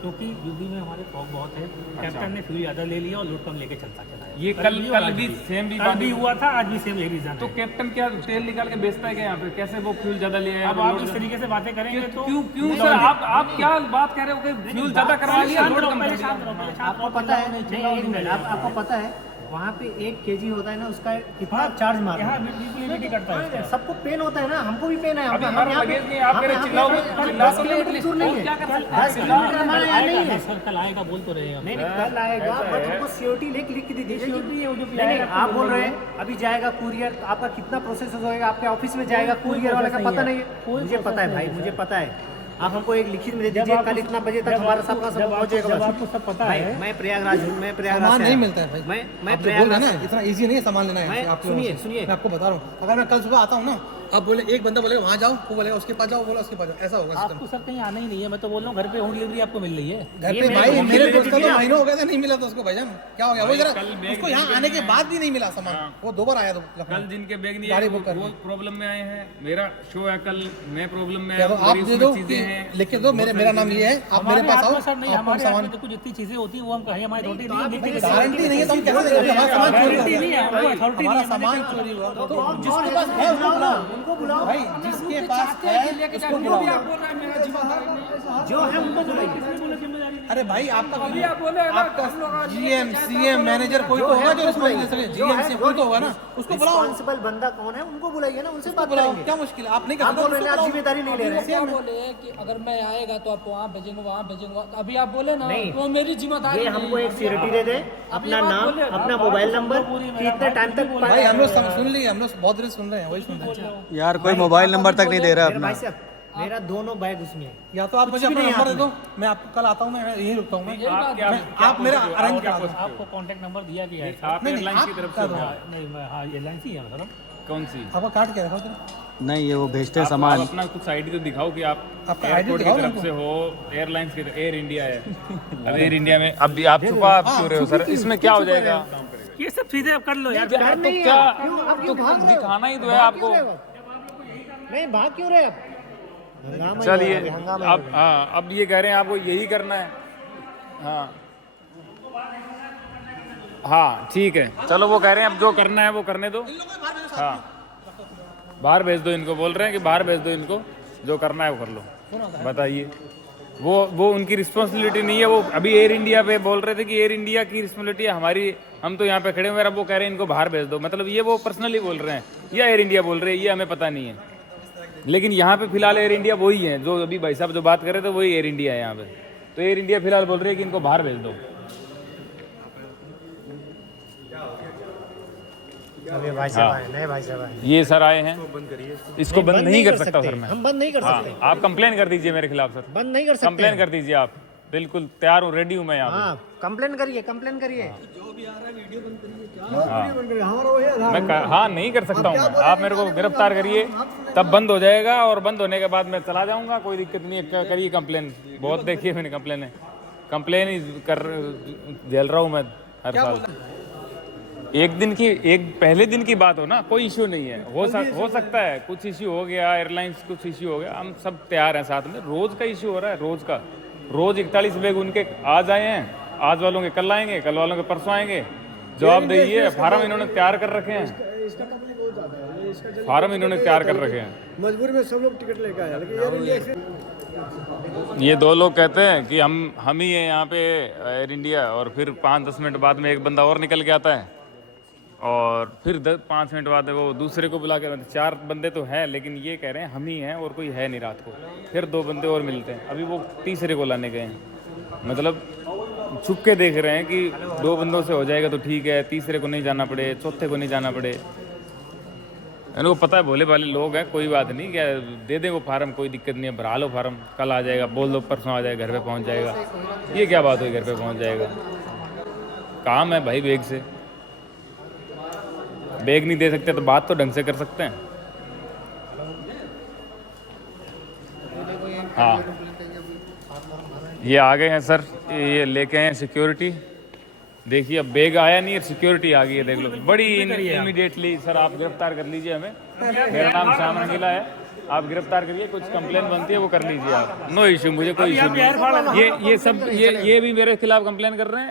क्योंकि यूपी में हमारे फॉग बहुत है, कैप्टन ने फ्यूल ज़्यादा ले लिया और लोड कम लेके चलता चला है। ये कल भी सेम भी कल भी हुआ था, आज भी सेम यही रीजन तो है। कैप्टन क्या तेल निकाल के बेचता है क्या यहाँ पे? कैसे वो फ्यूल ज्यादा ले आया? अब आप इस तरीके से बातें करेंगे तो क्यों सर आप क्या बात कह रहे हो कि फ्यूल ज्यादा करवा लिया, लोड कम कर दिया? आपको पता है नहीं, एक मिनट, आपको पता है वहाँ पे 1 kg होता है ना, उसका कितना चार्ज मारता यहाँ है? बिल्कुल करता है। सबको पेन होता है ना, हमको भी पेन है। अभी हमारा लगेज नहीं, आप कह रहे चिल्लाओ 10 किलोमीटर दूर नहीं है, 10 किलोमीटर हमारे यहाँ नहीं है। सर कल आएगा बोल तो रहे हैं। नहीं कल आएगा, बट हमको सीओटी लिख के दीजिए। नहीं आप बोल रहे हैं अभी जाएगा कुरियर, आपका कितना प्रोसेस होएगा, आपके ऑफिस में जाएगा कुरियर वाले का पता नहीं है। मुझे पता है भाई, मुझे पता है। आप हमको एक लिखित में दे दीजिए, कल इतना बजे तक हमारा सबका सब पहुंचेगा। जब आपको सब पता है। मैं प्रयागराज हूँ, मैं प्रयागराज सामान से नहीं आया। मिलता है भाई। मैं प्रयागराज ना से- इतना इजी नहीं है सामान लेना है। मैं आप सुनिए मैं आपको बता रहा हूँ, अगर मैं कल सुबह आता हूँ ना, आप बोले एक बंदा बोलेगा वहाँ जाओ, वो बोलेगा उसके पास जाओ, बोला उसके पास जाओ, ऐसा होगा सिस्टम। आपको सर कहीं आना ही नहीं है, मैं तो बोल रहा हूँ घर पे होम डिलीवरी आपको मिल रही है। घर ये पे मेरे भाई को मेरे दे दोस्त को दीजिए तो आप। महीनों हो गए थे, नहीं मिला तो उसको भाईजान क्या हो गया? वो जरा कल बैग उसको यहाँ दिए आने के हैं। बाद भी नहीं मिला सामान, वो 2 बार आया तो कल जिनके बैग नहीं गाड़ी आए बुक कर वो प्रॉब्लम में आए हैं। मेरा शो है कल, मैं प्रॉब्लम में क्या आया तो हूँ, आप मेरी दे उसमें दो, चीजें हैं। लिख के दो, मेरा नाम ये है, आप मेरे पास आओ, सर नहीं, आपको हमारे हाथ सामान में तो कुछ इतनी चीजें होती है वो हम कहीं हमारी अथॉरिटी नहीं आप है। देखिए, गारंटी नहीं है तो हम कैसे देंगे? हमारा सामान चोरी गारंटी नहीं है, हुआ, वो अथॉरिटी हमारा नहीं है। सामान चोरी हुआ तो जिसके पास है उनको बुलाओ भाई जिसके पास है उसको बुलाओ। जो है उनको बुलाइए। अरे भाई आपका जीएम सीएम मैनेजर कोई तो होगा जो रिस्पॉन्स दे सके। जीएम सीएम कोई तो होगा ना, उसको बुलाओ। रिस्पॉन्सिबल बंदा कौन है उनको बुलाइए ना, उनसे बात बुलाओ, करेंगे। क्या मुश्किल है? आप नहीं कर आप बोल रहे हैं आप सकते, जिम्मेदारी नहीं ले रहे हैं। बोले कि अगर मैं आएगा तो आपको वहाँ भेजेंगे, वहाँ भेजेंगे। अभी आप बोले ना नहीं। तो मेरी जिम्मेदारी ये हमको एक सिक्योरिटी दे दे, अपना नाम, अपना मोबाइल नंबर, कि इतने टाइम तक भाई हम लोग सुन लिए, हम लोग बहुत देर सुन रहे हैं, वही सुन रहे हैं। यार कोई मोबाइल नंबर तक नहीं दे रहा मेरे अपना। भाई साहब, मेरा दोनों बैग उसमें है। या तो आप मुझे अपना नंबर दे दो, मैं आपको कल आता हूँ, मैं यहीं रुकता हूँ। आप मेरा अरेंज करा दो। आपको कांटेक्ट नंबर दिया गया है। आप नहीं, एयरलाइन की आप तरफ कर से दो। हो। नहीं मैं हाँ एयरलाइन ही है सर। कौन सी? आपका कार्ड क्या रखा उधर? नहीं ये वो भेजते हैं आप सामान। अपना कुछ आईडी तो दिखाओ कि आप आपका ID एयरपोर्ट की दिखाओ तरफ से हो, एयरलाइंस की एयर इंडिया है। अब एयर इंडिया में अब भी आप छुपा क्यों रहे हो सर? इसमें क्या हो जाएगा? ये सब चीजें आप कर लो यार। तो क्या तो दिखाना ही तो है आपको। नहीं भाग क्यों रहे अब? हंगामा ही चलिए हो रहा है, हंगामा अब हाँ, अब ये कह रहे हैं आपको यही करना है। हाँ हाँ ठीक है, चलो वो कह रहे हैं अब जो करना है वो करने दो। हाँ बाहर भेज दो इनको, बोल रहे हैं कि बाहर भेज दो इनको, जो करना है वो कर लो। बताइए, वो उनकी रिस्पॉन्सिबिलिटी नहीं है। वो अभी एयर इंडिया पे बोल रहे थे कि एयर इंडिया की रिस्पॉन्सिबिलिटी है हमारी, हम तो यहाँ पे खड़े हुए हैं। अब वो कह रहे हैं इनको बाहर भेज दो, मतलब ये वो पर्सनली बोल रहे हैं या एयर इंडिया बोल रहे हैं, ये हमें पता नहीं है। लेकिन यहाँ पे फिलहाल एयर इंडिया वही है जो अभी भाई साहब जो बात कर रहे थे, वही एयर इंडिया है यहाँ पे। तो एयर इंडिया फिलहाल बोल रही है कि इनको बाहर भेज दो। अरे भाई साहब आए, नए भाई साहब आए। ये सर आए हैं, इसको बंद नहीं कर सकता सर मैं। हम बंद नहीं कर हाँ, सकते। आप कंप्लेन कर दीजिए मेरे खिलाफ सर, बंद नहीं कर सकते। कंप्लेन कर दीजिए आप। बिल्कुल तैयार हूँ, रेडी हूँ मैं यहाँ हाँ कंप्लेन करिए, कंप्लेन करिए। हाँ नहीं कर सकता हूँ मैं। आप मेरे को गिरफ्तार करिए तब बंद हो जाएगा, और बंद होने के बाद मैं चला जाऊँगा, कोई दिक्कत नहीं है। करिए कंप्लेन, बहुत देखिए मैंने कंप्लेन ही कर झेल रहा हूँ मैं हर साल। एक पहले दिन की बात हो ना, कोई इश्यू नहीं है। हो सकता है कुछ इश्यू हो गया, एयरलाइंस कुछ इश्यू हो गया, हम सब तैयार हैं साथ में। रोज का इश्यू हो रहा है, रोज 41 बैग उनके आज आए हैं, आज वालों के कल आएंगे, कल वालों के परसों आएंगे। जवाब दीजिए। फार्म इन्होंने तैयार कर रखे हैं, फार्म इन्होंने तैयार कर रखे हैं। मजबूरी में सब लोग टिकट लेके आए, लेकिन एयर इंडिया से ये दो लोग कहते हैं कि हम ही हैं यहाँ पे एयर इंडिया, और फिर 5-10 मिनट बाद में एक बंदा और निकल के आता है, और फिर 5 मिनट बाद वो दूसरे को बुला के, 4 बंदे तो हैं, लेकिन ये कह रहे हैं हम ही हैं और कोई है नहीं रात को। फिर 2 बंदे और मिलते हैं, अभी वो तीसरे को लाने गए हैं। मतलब छुप के देख रहे हैं कि 2 बंदों से हो जाएगा तो ठीक है, तीसरे को नहीं जाना पड़े, चौथे को नहीं जाना पड़े। इनको पता है भोले भाले लोग हैं, कोई बात नहीं, क्या दे दें वो फार्म, कोई दिक्कत नहीं है, भरा लो फार्म, कल आ जाएगा, बोल दो परसों आ जाएगा, घर पे पहुंच जाएगा। ये क्या बात हुई घर पे पहुंच जाएगा? काम है भाई बैग से, बैग नहीं दे सकते तो बात तो ढंग से कर सकते हैं। हाँ ये आ गए हैं सर, ये लेके आए हैं सिक्योरिटी। देखिए अब बैग आया नहीं है, सिक्योरिटी आ गई है, देख लो। बड़ी इमीडिएटली सर आप गिरफ्तार कर लीजिए हमें। मेरा नाम श्याम रंगीला है, आप गिरफ्तार करिए, कुछ कंप्लेन बनती है वो कर लीजिए आप। नो इशू, मुझे कोई इशू नहीं। ये सब ये भी मेरे खिलाफ कंप्लेन कर रहे हैं।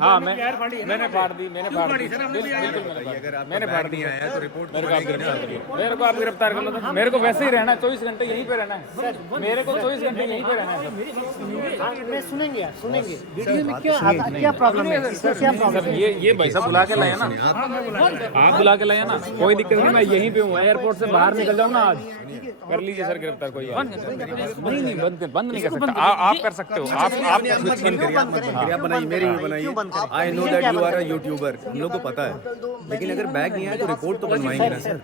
हाँ मैंने फाड़ दी, मैंने फाड़ दी, मेरे को आप गिरफ्तार कर लो। मेरे को वैसे ही रहना है, 24 घंटे यहीं पे रहना है, मेरे को 24 घंटे यहीं पे रहना है। सुनेंगे वीडियो में क्या प्रॉब्लम है? क्या प्रॉब्लम है? ये भाई साहब बुला के लाए ना, आप बुला के लाए ना, कोई दिक्कत नहीं। मैं यहीं पे हूँ, एयरपोर्ट से बाहर निकल जाऊँ ना आज, कर लीजिए सर गिरफ्तार। कोई नहीं, बंद नहीं कर सकता। आप कर सकते हो, आप बनाइए, मेरी भी बनाइए। I know that you are a YouTuber, हम लोग को पता है, लेकिन अगर बैग नहीं आया तो रिपोर्ट तो बनवाएंगे ना सर।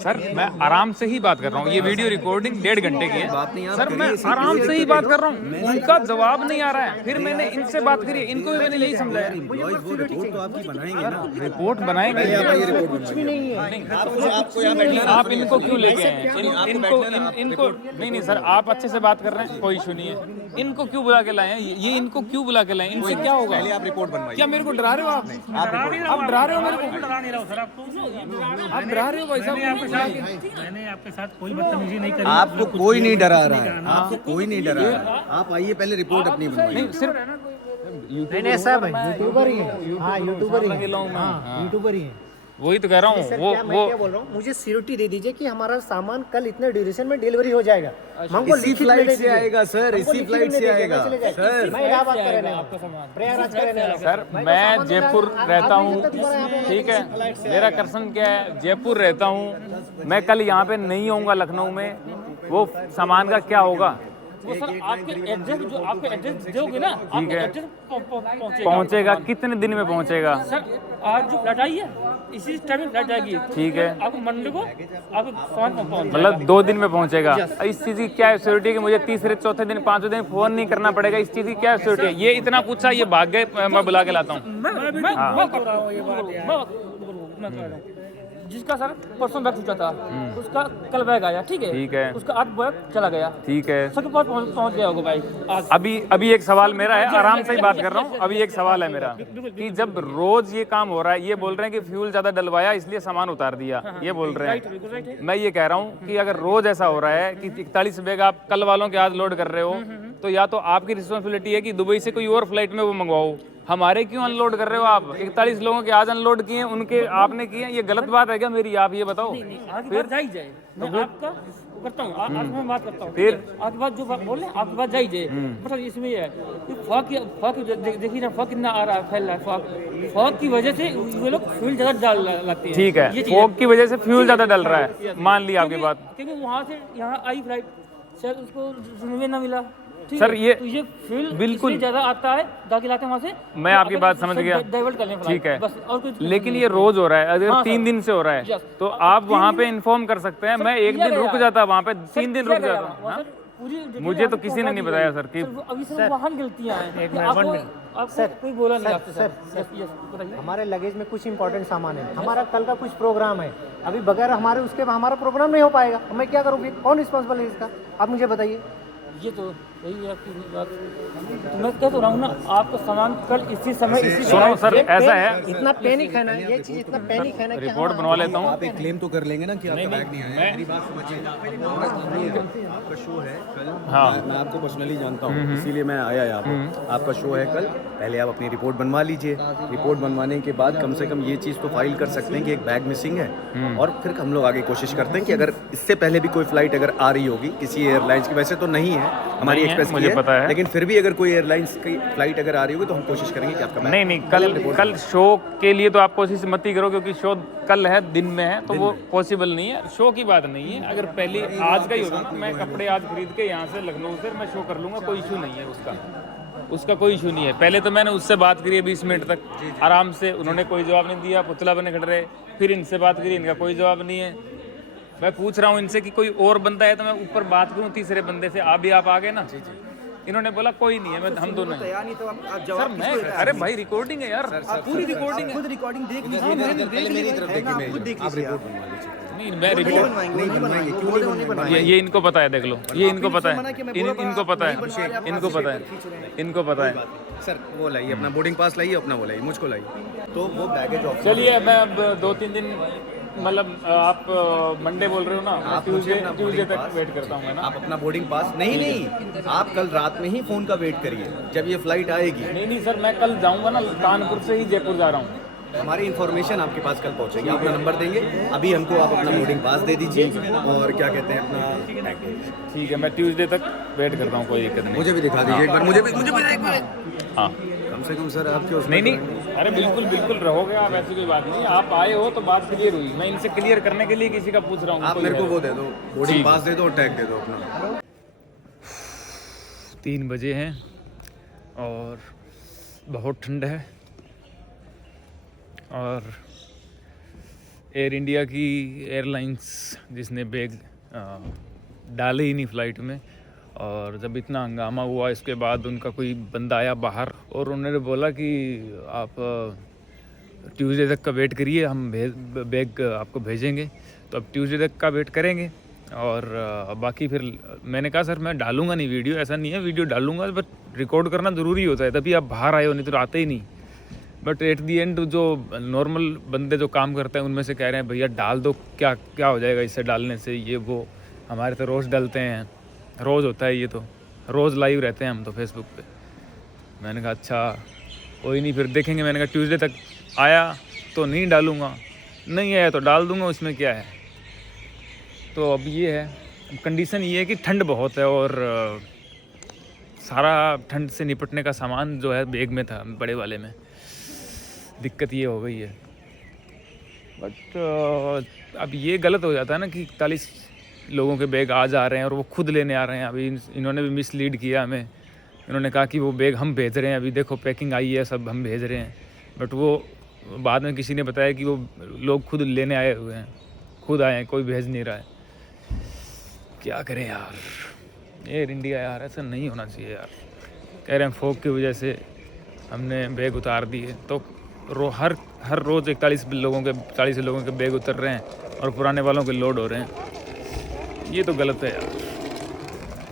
सर मैं आराम से ही बात कर रहा हूँ, ये वीडियो रिकॉर्डिंग 1.5 घंटे की है सर, मैं आराम से ही बात कर रहा हूँ। उनका जवाब नहीं आ रहा है, फिर मैंने इनसे बात करी, इनको भी मैंने यही समझाया। रिपोर्ट तो आपकी बनाएंगे ना, रिपोर्ट बनाएंगे। आप इनको क्यों लेके आए हैं? इनको नहीं सर, आप अच्छे से बात कर रहे हैं, कोई इशू नहीं है। इनको क्यों बुला के लाए हैं? ये इनको क्यों बुला के लाए हैं? इनसे क्या होगा? पहले आप रिपोर्ट बनवाइए। क्या मेरे को डरा रहे हो आप? आप डरा रहे हो मेरे को? आप डरा रहे हो भाई साहब? मैंने आपके साथ कोई बदतमीजी नहीं करी। आपको कोई नहीं डरा रहा है, आपको कोई नहीं डरा रहा है। आप आइए पहले रिपोर्ट अपनी बनवाइए। नहीं सब यूट्यूबर ही है। हाँ यूट्यूबर ही है, यूट्यूबर ही है। वही तो कह रहा हूँ। वो क्या बोल रहा हूँ, मुझे सिक्योरिटी दे दीजिए कि हमारा सामान कल इतने ड्यूरेशन में डिलीवरी हो जाएगा। हमको इसी फ्लाइट से आएगा सर, इसी फ्लाइट से आएगा सर। मैं इलाहाबाद का रहने वाला हूँ, प्रयागराज का रहने वाला हूँ। सर मैं जयपुर रहता हूँ, ठीक है, मेरा कर्सन क्या है, जयपुर रहता हूँ मैं। कल यहाँ पे नहीं आऊँगा लखनऊ में, वो सामान का क्या होगा? वो सर आपके एड्रेस जो आपके एड्रेस दोगे ना, ठीक है, एड्रेस पहुँचेगा कितने दिन में पहुँचेगा? सर आज जो फ्लाइट आई है इसी टाइम में फ्लाइट आएगी, ठीक है, आपको मंडे को आपको सामान पहुँच, मतलब 2 दिन में पहुँचेगा। इस चीज़ की क्या सिक्योरिटी है कि मुझे तीसरे चौथे दिन 5वें दिन फ़ोन नहीं करना पड़ेगा? इस चीज़ की क्या सिक्योरिटी है? ये इतना पूछा, ये भाग गए, मैं बुला के लाता हूँ। जिसका सर परसों बैग छूटा था उसका कल बैग आया, ठीक है, उसका आज बैग चला गया, ठीक है। सबके पास पहुंच गया होगा बाइक आज। अभी एक सवाल मेरा है, आराम से ही बात कर रहा हूँ। अभी एक सवाल है मेरा कि जब रोज ये काम हो रहा है, ये बोल रहे हैं कि फ्यूल ज्यादा डलवाया इसलिए सामान उतार दिया, ये बोल रहे हैं। मैं ये कह रहा हूँ कि अगर रोज ऐसा हो रहा है कि 41 बैग आप कल वालों के आज लोड कर रहे हो, तो या तो आपकी रिस्पॉन्सिबिलिटी है कि दुबई से कोई और फ्लाइट में वो मंगवाओ, हमारे क्यों अनलोड कर रहे हो आप? 41 लोगों के आज अनलोड किए, उनके आपने किए, ये गलत बात है क्या मेरी? आप ये बताओ। फिर जाई जाए, मैं आपका करता हूँ, आज मैं बात करता हूँ, फिर आपके बात जो बोले आपके बात जाई जाए। मतलब इसमें ये है कि फॉग देखिए ना, फॉग कितना आ रहा है, फैल रहा है। फॉग की वजह से ये लोग फ्यूल ज्यादा डाल लगते हैं, ठीक है, फॉग की वजह से फ्यूल ज्यादा डल रहा है, मान ली आपकी बात। क्योंकि वहाँ से यहाँ आई फ्लाइट, शायद उसको रनवे ना मिला, सर ये तो ये फ्यूल बिल्कुल ज्यादा आता है, दाखिल आते हैं वहाँ से। मैं आपकी बात समझ गया, डाइवर्ट कर लें, ठीक है, बस और कुछ। लेकिन ये रोज हो रहा है, अगर 3 दिन से हो रहा है तो आप वहाँ पे इन्फॉर्म कर सकते हैं। मैं एक दिन रुक जाता, वहाँ पे 3 दिन रुक जाता। मुझे तो किसी ने नहीं बताया सर कि अभी सर वहाँ गलतियाँ हैं, आपको कोई बोला नहीं आपसे सर। हमारे लगेज में कुछ इंपॉर्टेंट सामान है, हमारा कल का कुछ प्रोग्राम है, अभी बगैर हमारे उसके हमारा प्रोग्राम नहीं हो पाएगा, मैं क्या करूँ? कौन रिस्पॉन्सिबल है इसका, आप मुझे बताइए। ये तो वही है आपकी बात, तो मैं कह तो रहा हूँ ना, आपको सामान कल इसी समय इसी सुनो सर, ऐसा है, इतना पैनिक है ना, ये चीज इतना पैनिक है ना, रिपोर्ट बनवा लेता हूँ। आप एक क्लेम तो कर लेंगे ना कि आपका बैग नहीं आया। मेरी बात समझिए, आपका शो है कल। हाँ, मैं आपको पर्सनली जानता हूँ, इसीलिए मैं आया यहाँ पे। आपका शो है कल, पहले आप अपनी रिपोर्ट बनवा लीजिए। रिपोर्ट बनवाने के बाद कम से कम ये चीज़ तो फाइल कर सकते हैं कि एक बैग मिसिंग है, और फिर हम लोग आगे कोशिश करते हैं कि अगर इससे पहले भी कोई फ्लाइट अगर आ रही होगी किसी एयरलाइंस की, वैसे तो नहीं है हमारी एक्सप्रेस, मुझे पता है, लेकिन फिर भी अगर कोई एयरलाइंस की फ्लाइट अगर आ रही होगी तो हम कोशिश करेंगे कि आपका नहीं कल शो के लिए तो आप कोशिश मत ही करो, क्योंकि शो कल है, दिन में है, तो वो पॉसिबल नहीं है। शो की बात नहीं है, अगर पहले आज का ही होगा ना, मैं कपड़े आज खरीद के यहाँ से लखनऊ से मैं शो कर लूँगा, कोई इशू नहीं है उसका कोई इशू नहीं है। पहले तो मैंने उससे बात करी है 20 मिनट तक आराम से, उन्होंने कोई जवाब नहीं दिया, पुतला बने खड़े रहे। फिर इनसे बात करी, इनका कोई जवाब नहीं है। मैं पूछ रहा हूँ इनसे कि कोई और बंदा है तो मैं ऊपर बात करूँ तीसरे बंदे से, आप आ गए ना, इन्होंने बोला कोई नहीं है, मैं हम दोनों हैं। सर मैं, अरे भाई रिकॉर्डिंग है यार, पूरी रिकॉर्डिंग है, खुद रिकॉर्डिंग देख लीजिए, मेरी तरफ देखिए, आप रिपोर्ट बनवा लीजिए। नहीं मैं रिपोर्ट नहीं बनवाएंगे, ये इनको पता है, देख लो, ये इनको पता है, इनको पता है, इनको पता है। सर वो लाइए अपना बोर्डिंग पास, लाइए अपना, वो लाइए, मुझको लाइए, तो वो बैगेज ऑफ। चलिए मैं अब 2-3 दिन, मतलब आप मंडे बोल रहे हो ना, ट्यूसडे तक वेट करता हूँ मैं ना। आप अपना बोर्डिंग पास नहीं, आप कल रात में ही फ़ोन का वेट करिए जब ये फ्लाइट आएगी। नहीं सर, मैं कल जाऊँगा ना, कानपुर से ही जयपुर जा रहा हूँ। हमारी इन्फॉर्मेशन आपके पास कल पहुंचेगी, अपना नंबर देंगे, अभी हमको आप अपना बोर्डिंग पास दे दीजिए और क्या कहते हैं अपना टैग दे दीजिए। ठीक है, मैं ट्यूसडे तक वेट करता हूँ, कोई दिक्कत नहीं। मुझे भी दिखा दीजिए एक बार, मुझे भी एक बार। हाँ कम से कम सर आपके उसमें नहीं, अरे बिल्कुल रहोगे आप, ऐसी कोई बात नहीं। आप आए हो तो बात क्लियर हुई, मैं इनसे क्लियर करने के लिए किसी का पूछ रहा हूँ। आप मेरे को वो दे दो, बोर्डिंग पास दे दो और टैग दे दो अपना। 3 बजे हैं और बहुत ठंड है, और एयर इंडिया की एयरलाइंस जिसने बैग डाले ही नहीं फ़्लाइट में, और जब इतना हंगामा हुआ इसके बाद उनका कोई बंदा आया बाहर और उन्होंने बोला कि आप ट्यूसडे तक का वेट करिए, हम बैग आपको भेजेंगे। तो अब ट्यूसडे तक का वेट करेंगे, और बाकी फिर मैंने कहा सर मैं डालूंगा नहीं वीडियो, ऐसा नहीं है, वीडियो डालूंगा, बट रिकॉर्ड करना ज़रूरी होता है, तभी आप बाहर आए हो, नहीं तो आते ही नहीं। बट एट दी एंड जो नॉर्मल बंदे जो काम करते हैं उनमें से कह रहे हैं भैया डाल दो, क्या हो जाएगा इससे डालने से, ये वो। हमारे तो रोज़ डालते हैं, रोज़ होता है, ये तो रोज़ लाइव रहते हैं हम तो फेसबुक पे। मैंने कहा अच्छा कोई नहीं, फिर देखेंगे। मैंने कहा ट्यूसडे तक आया तो नहीं डालूँगा, नहीं आया तो डाल दूँगा, उसमें क्या है। तो अब ये है कंडीशन, ये है कि ठंड बहुत है, और सारा ठंड से निपटने का सामान जो है बैग में था, बड़े वाले में। दिक्कत ये हो गई है, बट अब ये गलत हो जाता है ना कि 41 लोगों के बैग आ जा रहे हैं और वो खुद लेने आ रहे हैं। अभी इन्होंने भी मिसलीड किया हमें, इन्होंने कहा कि वो बैग हम भेज रहे हैं, अभी देखो पैकिंग आई है, सब हम भेज रहे हैं, बट वो बाद में किसी ने बताया कि वो लोग खुद लेने आए हुए हैं, खुद आए हैं, कोई भेज नहीं रहा है। क्या करें यार, एयर इंडिया यार, ऐसा नहीं होना चाहिए यार। कह रहे हैं फॉग की वजह से हमने बैग उतार दिए, तो हर रोज़ 40 लोगों के बैग उतर रहे हैं और पुराने वालों के लोड हो रहे हैं। ये तो गलत है यार।